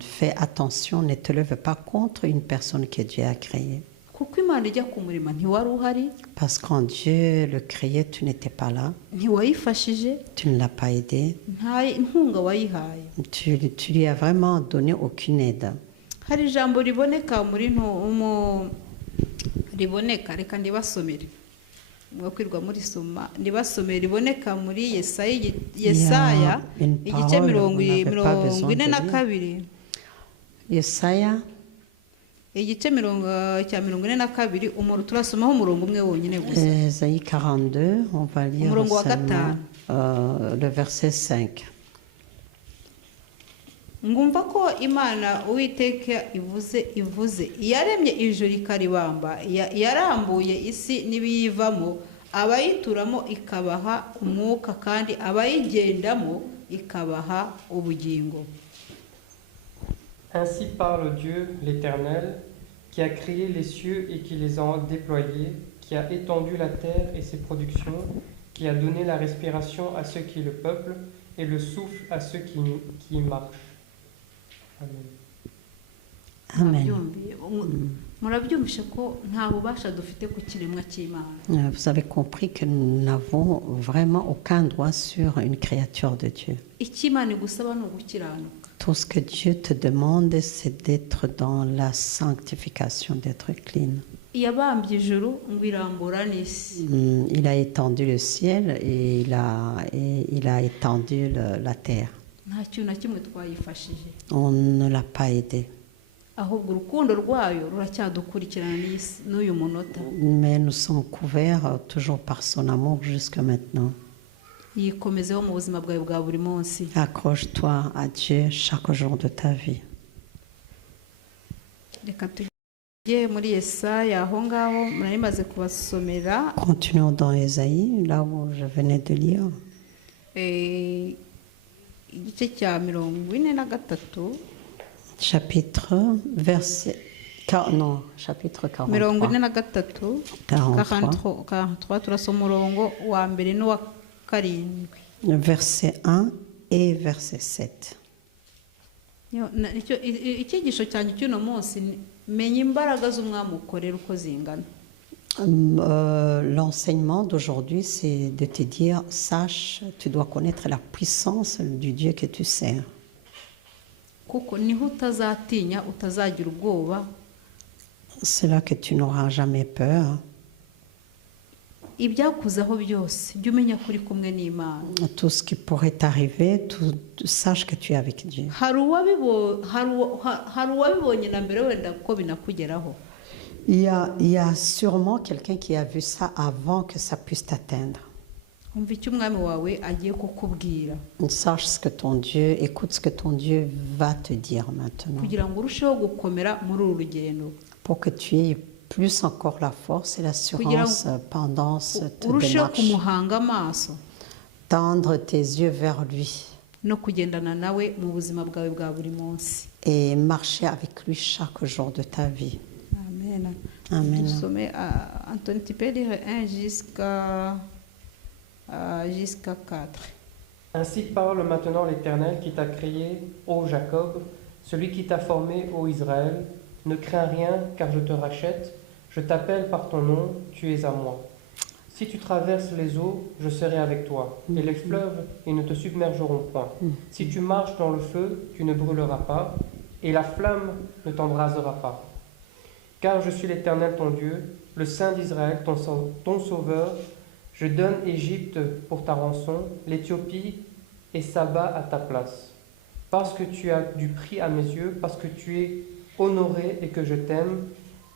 fais attention, ne te lève pas contre une personne que Dieu a créée. Kuko Imana ijya kumurima ntiwari uhari, Parce que quand Dieu le créait, tu n'étais pas là, ntiwayifashije, tu ne l'as pas aidé, nta inkunga wayihaye. tu lui as vraiment donné aucune aide. Hari ijambo riboneka riboneka reka ndibasomere mwakwirwa muri soma ndibasomere riboneka muri Yesaya igice 42 Yesaya igice 42 umuro turasomaho umurongo umwe wonyine gusa. Isaïe 42, on va lire Umurongo wa seulement gatanu. le verset 5. Ngumva ko Imana Uwiteka ivuze yaremye ijuru ikaribamba, yarambuye isi n'ibiyivamo, abayituramo ikabaha umwuka kandi abayigendamo ikabaha ubugingo. Ainsi parle Dieu, l'Éternel, qui a créé les cieux et qui les a déployés, qui a étendu la terre et ses productions, qui a donné la respiration à ceux qui le peuplent et le souffle à ceux qui y marchent. Amen. Amen. Abyumviye. murabyumvishe ko nta bubasha dufite ku kiremwa cy'Imana. Vous avez compris que nous n'avons vraiment aucun droit sur une créature de Dieu. icyo Imana igusaba ni ugukiranuka. Tout ce que Dieu te demande, c'est d'être dans la sanctification, d'être clean. yabambye ijuru ngo irambura n'isi. Il a étendu le ciel et il a étendu la terre. nta kintu na kimwe twayifashije, On ne l'a pas aidé. ahubwo urukundo rwayo ruracyadukurikirana n'uyu munota. Mais nous sommes couverts toujours par son amour jusqu'à maintenant. yikomezeho mu buzima bwawe bwa buri munsi. Accroche-toi à Dieu chaque jour de ta vie. reka tujye muri Yesaya, aho ngaho murari maze kubasomera. Continuons dans Ésaïe, là où je venais de lire. Igice cya 43, Chapitre 43. 43 turasoma umurongo wa mbere n'uwa karindwi. Verset 1 et verset 7. icyigisho cyanjye cy'uno munsi ni menya imbaraga z'umwami ukorera uko zingana. L'enseignement d'aujourd'hui, c'est de te dire, sache, tu dois connaître la puissance du Dieu que tu sers. kuko niho utazatinya, utazagira ubwoba. C'est là que tu n'auras jamais peur. ibyakuzaho byose jya umenya ko uri kumwe n'Imana. Tout ce qui pourrait t'arriver, sache que tu es avec Dieu. hari uwabibonye na mbere wenda ko binakugeraho. Il y a sûrement quelqu'un qui a vu ça avant que ça puisse t'atteindre. umva icyo umwami wawe agiye kukubwira, Sache ce que ton Dieu, écoute ce que ton Dieu va te dire maintenant. kugira ngo urusheho gukomera muri uru rugendo, Pour que tu aies plus encore la force et l'assurance pendant cette urusheho démarche. kumuhanga amaso Tendre tes yeux vers lui no kugendana nawe mu buzima bwawe bwa buri munsi. et marcher avec lui chaque jour de ta vie. Amen. Amen. Dusome Anthony, tu peux lire 1 jusqu'à 4. Ainsi parle maintenant l'Éternel qui t'a créé, ô Jacob, celui qui t'a formé, ô Israël. Ne crains rien, car je te rachète. Je t'appelle par ton nom, tu es à moi. Si tu traverses les eaux, je serai avec toi. Et les fleuves, ils ne te submergeront point. Si tu marches dans le feu, tu ne brûleras pas. Et la flamme ne t'embrasera pas. Car je suis l'Éternel ton Dieu, le Saint d'Israël, ton Sauveur. Je donne Égypte pour ta rançon, l'Éthiopie et Saba à ta place. Parce que tu as du prix à mes yeux, parce que tu es honoré et que je t'aime,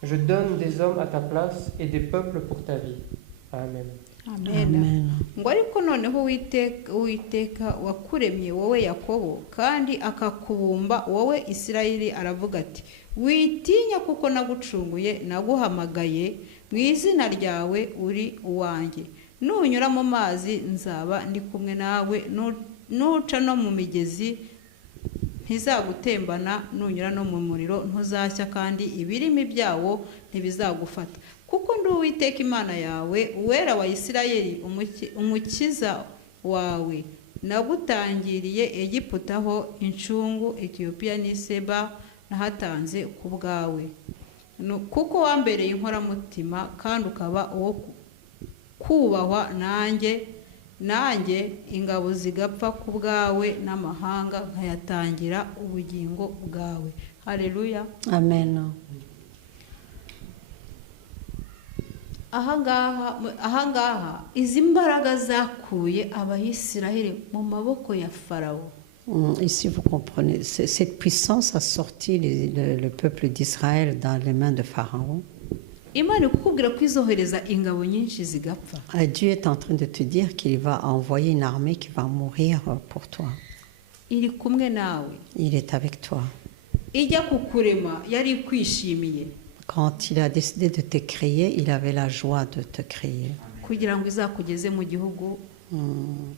je donne des hommes à ta place et des peuples pour ta vie. Amen. Amen. ngo ariko noneho uwiteka wakuremye wowe Yakobo kandi akakubumba wowe Isirayeli aravuga ati, witinya kuko nagucunguye, naguhamagaye mu izina ryawe, uri uwanjye. Nunyura mu mazi nzaba ndi kumwe nawe, nuca no mu migezi ntizagutembana, nunyura no mu muriro ntuzashya, kandi ibirimi byawo ntibizagufata. Kuko ndi Uwiteka Imana yawe, uwera wa Isirayeli, umukiza wawe. Nagutangiriye Egiputa ho incungu, Etiyopiya n'i Seba nahatanze ku bwawe. Kuko wambereye inkoramutima kandi ukaba uwo kubahwa, nanjye ingabo zigapfa ku bwawe, n'amahanga nkayatangira ubugingo bwawe. Haleluya. Amen. ahangaha izi mbaraga zakuye Abayisiraheli mu maboko ya Farawo. Ici, vous comprenez, cette puissance a sorti le peuple d'Israël dans les mains de Pharaon. Imana kukubwira ko izohereza ingabo nyinshi zigapfa. Dieu est en train de te dire qu'il va envoyer une armée qui va mourir pour toi. Iri kumwe nawe. Il est avec toi. Ijya kukurema yari kwishimiye. Quand il a décidé de te créer, il avait la joie de te créer. Kugira ngo izakugeze mu gihugu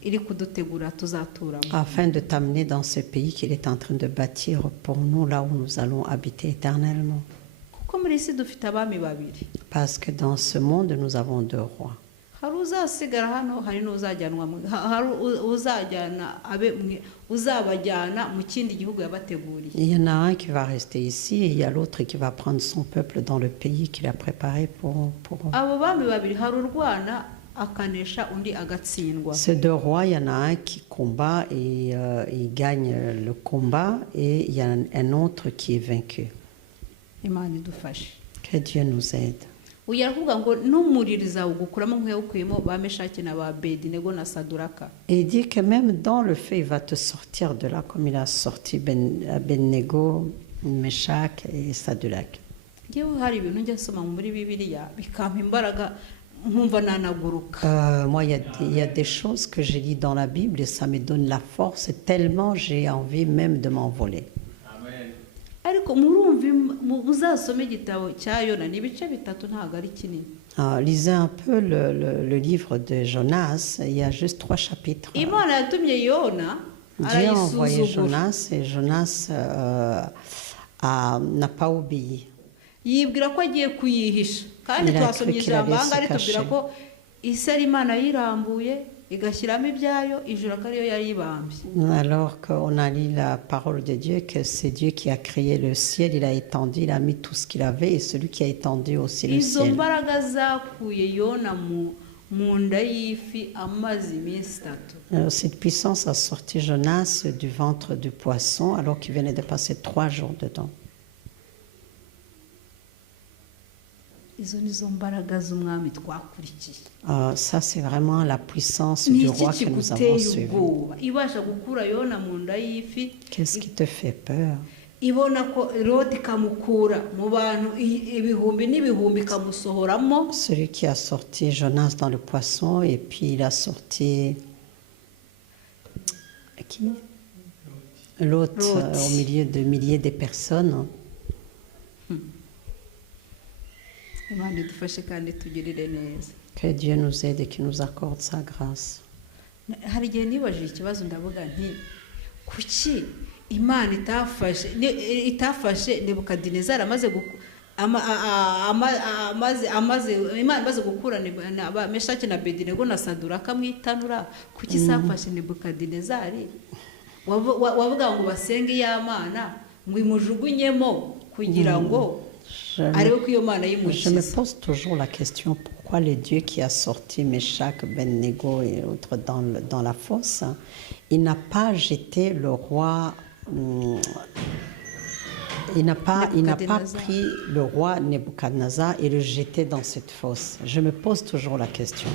iri kudutegura tuzaturamo. Afin de t'amener dans ce pays qu'il est en train de bâtir pour nous, là où nous allons habiter éternellement. Kuko muri isi dufite abami babiri. Parce que dans ce monde, nous avons deux rois. Hari uzasigara hano, hari n'uzajyanwa hari uzabajyana mu kindi gihugu yabateguriye. Il y en a un qui va rester ici et il y a l'autre qui va prendre son peuple dans le pays qu'il a préparé pour eux. Abo bami babiri hari urwana akanesha undi agatsindwa. Ces deux rois, il y en a un qui combat et il gagne le combat et il y a un autre qui est vaincu. Imana idufashe. Que Dieu nous aide. Uyu aravuga ngo n'umuriro uzawugukuramo nk'uyawukuyemo ba Meshaki na ba Abedinego na Saduraka. Et il dit que même dans le feu, il va te sortir de là, comme il a sorti Abednego, Meshach et Saduraka. Ngewe hari ibintu njya nsoma muri Bibiliya bikampa imbaraga nkumva nanaguruka. Moi, il y a des choses que j'ai lues dans la Bible et ça me donne la force tellement j'ai envie même de m'envoler. Ariko murumva uzasome igitabo cya Yona ni ibice bitatu ntago ari kinini. Lisez un peu le livre de Jonas, il y a juste 3 chapitres. Imana yatumye Yona Dieu a envoyé arayisuzugura. Jonas et Jonas n'a pas obéi. Yibwira ko agiye kuyihisha kandi Il a twasomye cru qu'il allait ijambo se ahangaha ritubwira cacher. ko isi ari Imana yirambuye igashyiramo ibyayo, ijuru akaba ariyo yayibambye. Alors qu'on a lu la parole de Dieu, que c'est Dieu qui a créé le ciel, il a étendu, il a mis tout ce qu'il avait et celui qui a étendu aussi le Izo ciel. mbaraga zakuye Yona mu nda y'ifi amaze iminsi 3. Cette puissance a sorti Jonas du ventre du poisson alors qu'il venait de passer 3 jours dedans. Izo nizo mbaraga z'umwami twakurikiye. Ça, c'est vraiment la puissance Ni du iki roi que nous avons kiguteye suivi. ubwoba ibasha gukura Yona mu nda y'ifi, Qu'est-ce qui te fait peur? ibona ko Loti ikamukura mu bantu ibihumbi n'ibihumbi ikamusohoramo. Celui qui a sorti Jonas dans le poisson et puis il a sorti qui? L'autre Lot. au milieu de milliers de personnes. Imana idufashe kandi tugirire neza. Que Dieu nous aide et qu'il nous accorde sa grâce. Hari igihe nibajije ikibazo ndavuga nti kuki Imana itafashe Nebukadinezari Imana amaze gukura Meshaki na Abedinego na Saduraka mu itanura, kuki isafashe Nebukadinezari wavuga ngo basenge y'Imana ngo imujugunyemo kugira ngo arebe ko iyo Mana Je me yimukiza. pose toujours la question pourquoi le Dieu qui a sorti Meshach, Abednego et autres dans la fosse, il n'a pas jeté le roi, il n'a pas pris le roi Nebuchadnezzar et le jeté dans cette fosse. Je me pose toujours la question.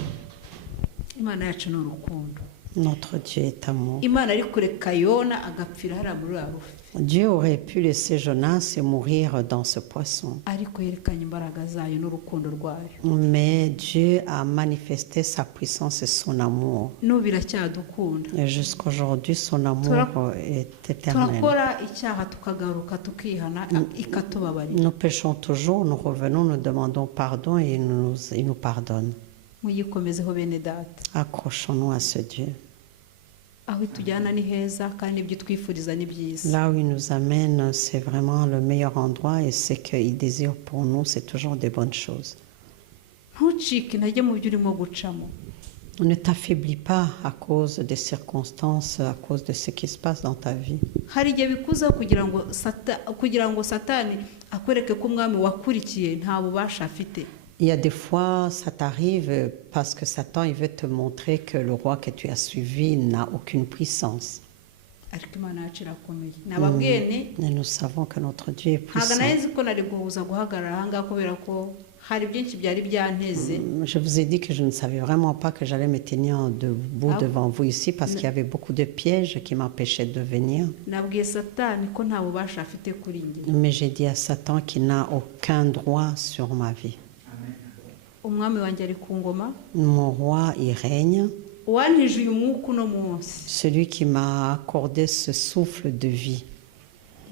Imana yacu ni urukundo. Notre Dieu est amour. Imana ari kureka Yona agapfira hariya muri rwa rufi, Dieu aurait pu laisser Jonas mourir dans ce poisson. ariko yerekanye imbaraga zayo n'urukundo rwayo. Mais Dieu a manifesté sa puissance et son amour. N'ubu biracyadukunda. Et jusqu'aujourd'hui, son amour est éternel. Turakora icyaha tukagaruka tukihana ikatubabarira. Nous péchons toujours, nous revenons, nous demandons pardon et il nous pardonne. Muyikomezeho bene data. Accrochons-nous à ce Dieu. Aho itujyana ni heza kandi ibyo twifuriza ni byiza. Là où il nous amène, c'est vraiment le meilleur endroit et ce qu'il désire pour nous, c'est toujours des bonnes choses. Ntucike intege mu byo urimo gucamo. Ne t'affaiblis pas à cause des circonstances, à cause de ce qui se passe dans ta vie. Hari igihe bikuza kugira ngo Satani akwereke ko umwami wakurikiye nta bubasha afite. Il y a des fois, ça t'arrive parce que Satan, il veut te montrer que le roi que tu as suivi n'a aucune puissance. Ariko Imana yacu irakomeye. Nababwiye ni Et nous savons que notre Dieu est ntabwo puissant. nari ko nari guhuza guhagarara aha ngaha kubera ko hari byinshi byari byanteze. Je vous ai dit que je ne savais vraiment pas que j'allais me tenir debout devant vous ici parce qu'il y avait beaucoup de pièges qui m'empêchaient de venir. Nabwiye Satani ko nta bubasha afite kuri njye. Mais j'ai dit à Satan qu'il n'a aucun droit sur ma vie. Umwami wanjye ari ku ngoma. Mon roi, il règne. Uwantije uyu mwuka uno munsi Celui qui m'a accordé ce souffle de vie,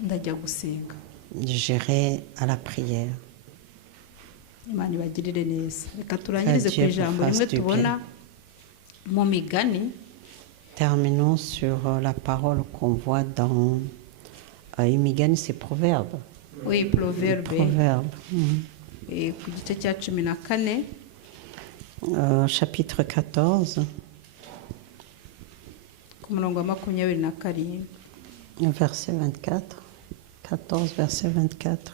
ndajya gusenga. j'irai à la prière. Imana ibagirire neza. Reka turangirize ku ijambo rimwe tubona mu Migani. Terminons sur la parole qu'on voit dans Imigani, c'est Proverbe. Oui, Proverbe. Proverbe. Ku gice cya 14 chapitre 14, ku murongo wa 27. verset 24. 14, verset 24.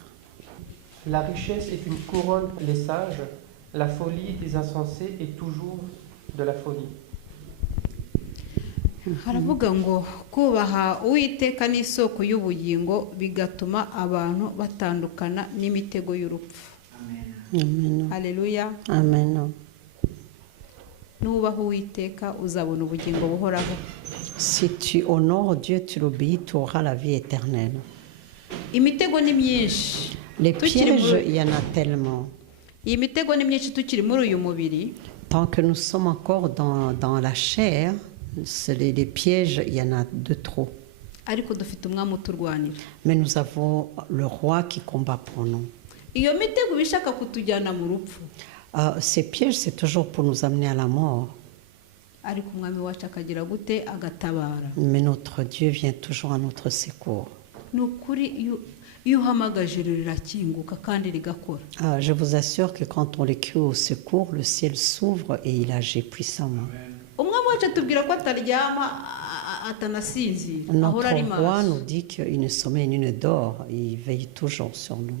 La richesse est une couronne pour les sages, la folie des insensés est toujours de la folie. haravuga ngo kubaha uwiteka ni isoko y'ubugingo bigatuma abantu batandukana n'imitego y'urupfu. Amen. Haleluya. Amen. Nubaha uwiteka uzabona ubugingo buhoraho. Si tu honores Dieu, tu l'obéis, tu auras la vie éternelle. Imitego ni myinshi. Les Tukiri pièges, muri- il y en a tellement. iyi mitego ni myinshi tukiri muri uyu mubiri, Tant que nous sommes encore dans la chair, les pièges, il y en a de trop. ariko dufite umwami uturwanira. Mais nous avons le roi qui combat pour nous. Iyo mitego iba ishaka kutujyana mu rupfu, Ces pièges, c'est toujours pour nous amener à la mort. ariko umwami wacu akagira gute? Agatabara. Mais notre Dieu vient toujours à notre secours. Ni ukuri iyo uhamagaje ijuru rirakinguka kandi rigakora. Je vous assure que quand on les crie au secours, le ciel s'ouvre et il agit puissamment. Umwami wacu atubwira ko ataryama atanasinzira, ahora Notre ari roi nous maso. dit qu'il ne sommeille ni ne dort. Il veille toujours sur nous.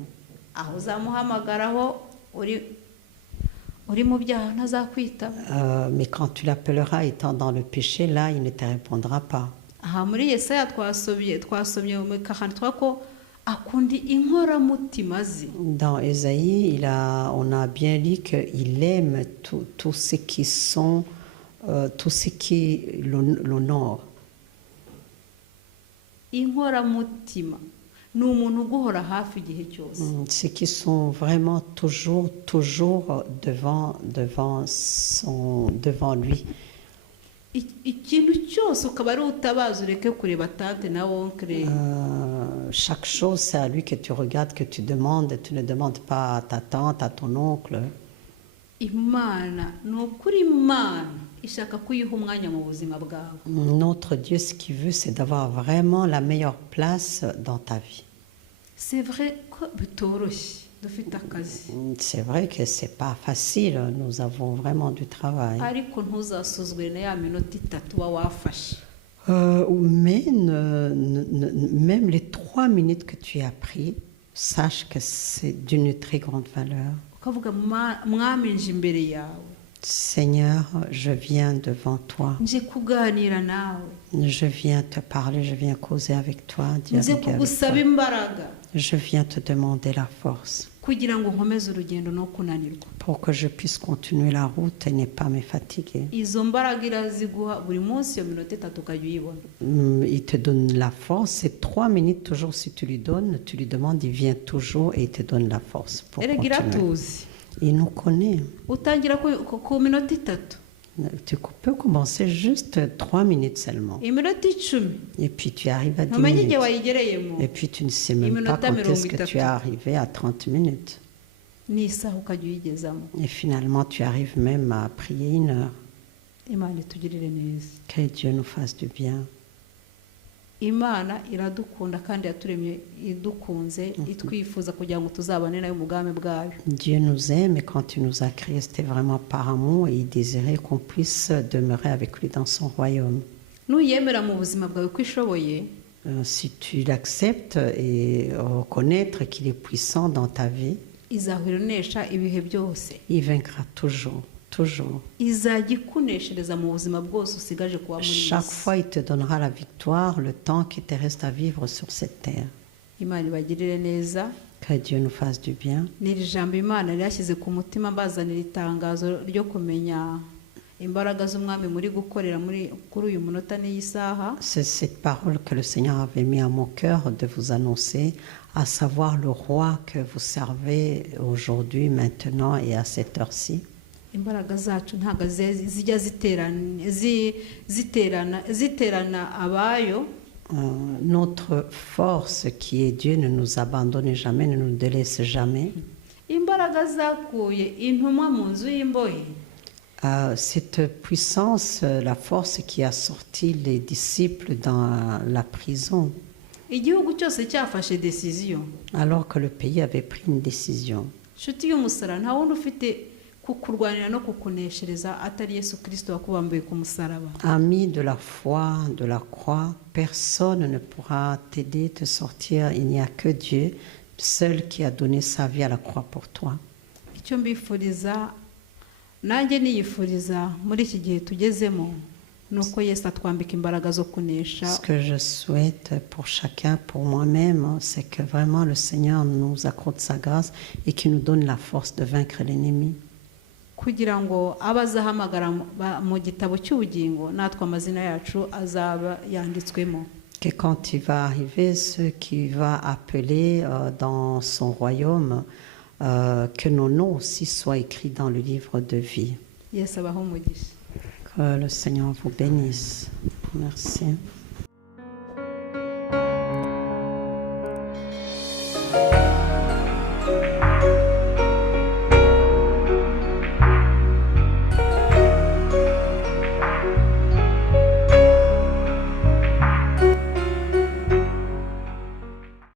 Aho uzamuhamagaraho uri mu byaha ntazakwitaba. Mais quand tu l'appelleras étant dans le péché, là, il ne te répondra pas. Aha muri Yesaya twasomye mu kahanditwa ko akunda inkoramutima ze. Dans Ésaïe, on a bien dit qu'il aime tous ceux qui sont, tous ceux qui l'honorent. Inkoramutima ni umuntu uguhora hafi igihe cyose. Ceux qui sont vraiment toujours devant lui. Ikintu cyose ukaba ari utabaza ureke kureba tante na onkle. Chaque chose, c'est à lui que tu regardes, que tu demandes. Tu ne demandes pas à ta tante, à ton oncle. Imana ni ukuri, Imana ishaka kuyiha umwanya mu buzima bwawe. Notre Dieu, ce qu'il veut, c'est d'avoir vraiment la meilleure place dans ta vie. C'est vrai ko bitoroshye, dufite akazi, C'est vrai que c'est pas facile. Nous avons vraiment du travail. ariko ntuzasuzugure na ya minota itatu uba wafashe. Mais même les 3 minutes que tu as pris, sache que c'est d'une très grande valeur. Ukavuga mwami nje imbere yawe, Seigneur, je viens devant toi. nje kuganira nawe, Je viens te parler, je viens causer avec toi, nze dialoguer avec kugusaba toi. imbaraga Je viens te demander la force kugira ngo nkomeze urugendo no kunanirwa. pour que je puisse continuer la route et ne pas me fatiguer. Izo mbaraga iraziguha buri munsi, iyo minota itatu ukajya uyibona. Il te donne la force. C'est 3 minutes toujours si tu lui donnes. Tu lui demandes, il vient toujours et il te donne la force pour Erega continuer. iratuzi, Il nous connaît. utangira ku minota itatu, Tu peux commencer juste 3 minutes seulement. iminota 10, Et puis tu arrives à 10 ntumenye igihe minutes. wayigereyemo, Et puis tu ne sais même pas Iminota quand est-ce que mirongo tu es arrivé à 30 minutes. n'isaha ukajya uyigezamo. Et finalement, tu arrives même à prier 1 heure. Imana itugirire neza. Que Dieu nous fasse du bien. Imana iradukunda kandi yaturemye idukunze, itwifuza kugira ngo tuzabane nayo mu bwami bwayo. Dieu nous aime et quand il nous a créés, c'était vraiment par amour et il désirait qu'on puisse demeurer avec lui dans son royaume. Nuyemera mu buzima bwawe ko ishoboye, Si tu l'acceptes et reconnaître qu'il est puissant dans ta vie, izahora inesha ibihe byose. il vaincra toujours, toujours. Izajya ikuneshereza mu buzima bwose usigaje kuba muri iyi Chaque si. fois, il te donnera la victoire le temps qu'il te reste à vivre sur cette terre. Imana ibagirire neza. Que Dieu nous fasse du bien. N'iri jambo Imana ryashyize ku mutima mbazanira itangazo ryo kumenya imbaraga z'umwami muri gukorera kuri uyu munota n'iyi saha. C'est cette parole que le Seigneur avait mis à mon cœur de vous annoncer, à savoir le roi que vous servez aujourd'hui, maintenant et à cette heure-ci. Imbaraga zacu ntabwo zijya ziterana abayo. Notre force qui est Dieu ne nous abandonne jamais, ne nous délaisse jamais. Imbaraga zakuye intumwa mu nzu y'imbohe. Cette puissance, la force qui a sorti les disciples dans la prison, Igihugu cyose cyafashe decision. alors que le pays avait pris une décision. Nshuti y'umusara, nta wundi ufite kukurwanira no kukuneshereza atari Yesu Kristo wakubambuye ku musaraba. Ami de la foi, de la croix, personne ne pourra t'aider, te sortir. Il n'y a que Dieu seul qui a donné sa vie à la croix pour toi. Icyo mbifuriza nanjye niyifuriza muri iki gihe tugezemo nuko Yesu atwambika imbaraga zo kunesha. Ce que je souhaite pour chacun, pour moi-même, c'est que vraiment le Seigneur nous accorde sa grâce et qu'il nous donne la force de vaincre l'ennemi. Kugira ngo abazahamagara mu gitabo cy'ubugingo natwe amazina yacu azaba yanditswemo. Que quand il va arriver, ceux qui va appeler dans son royaume, que nos noms aussi soient écrits dans le livre de vie. Yesu abahe umugisha. Que le Seigneur vous bénisse. Merci.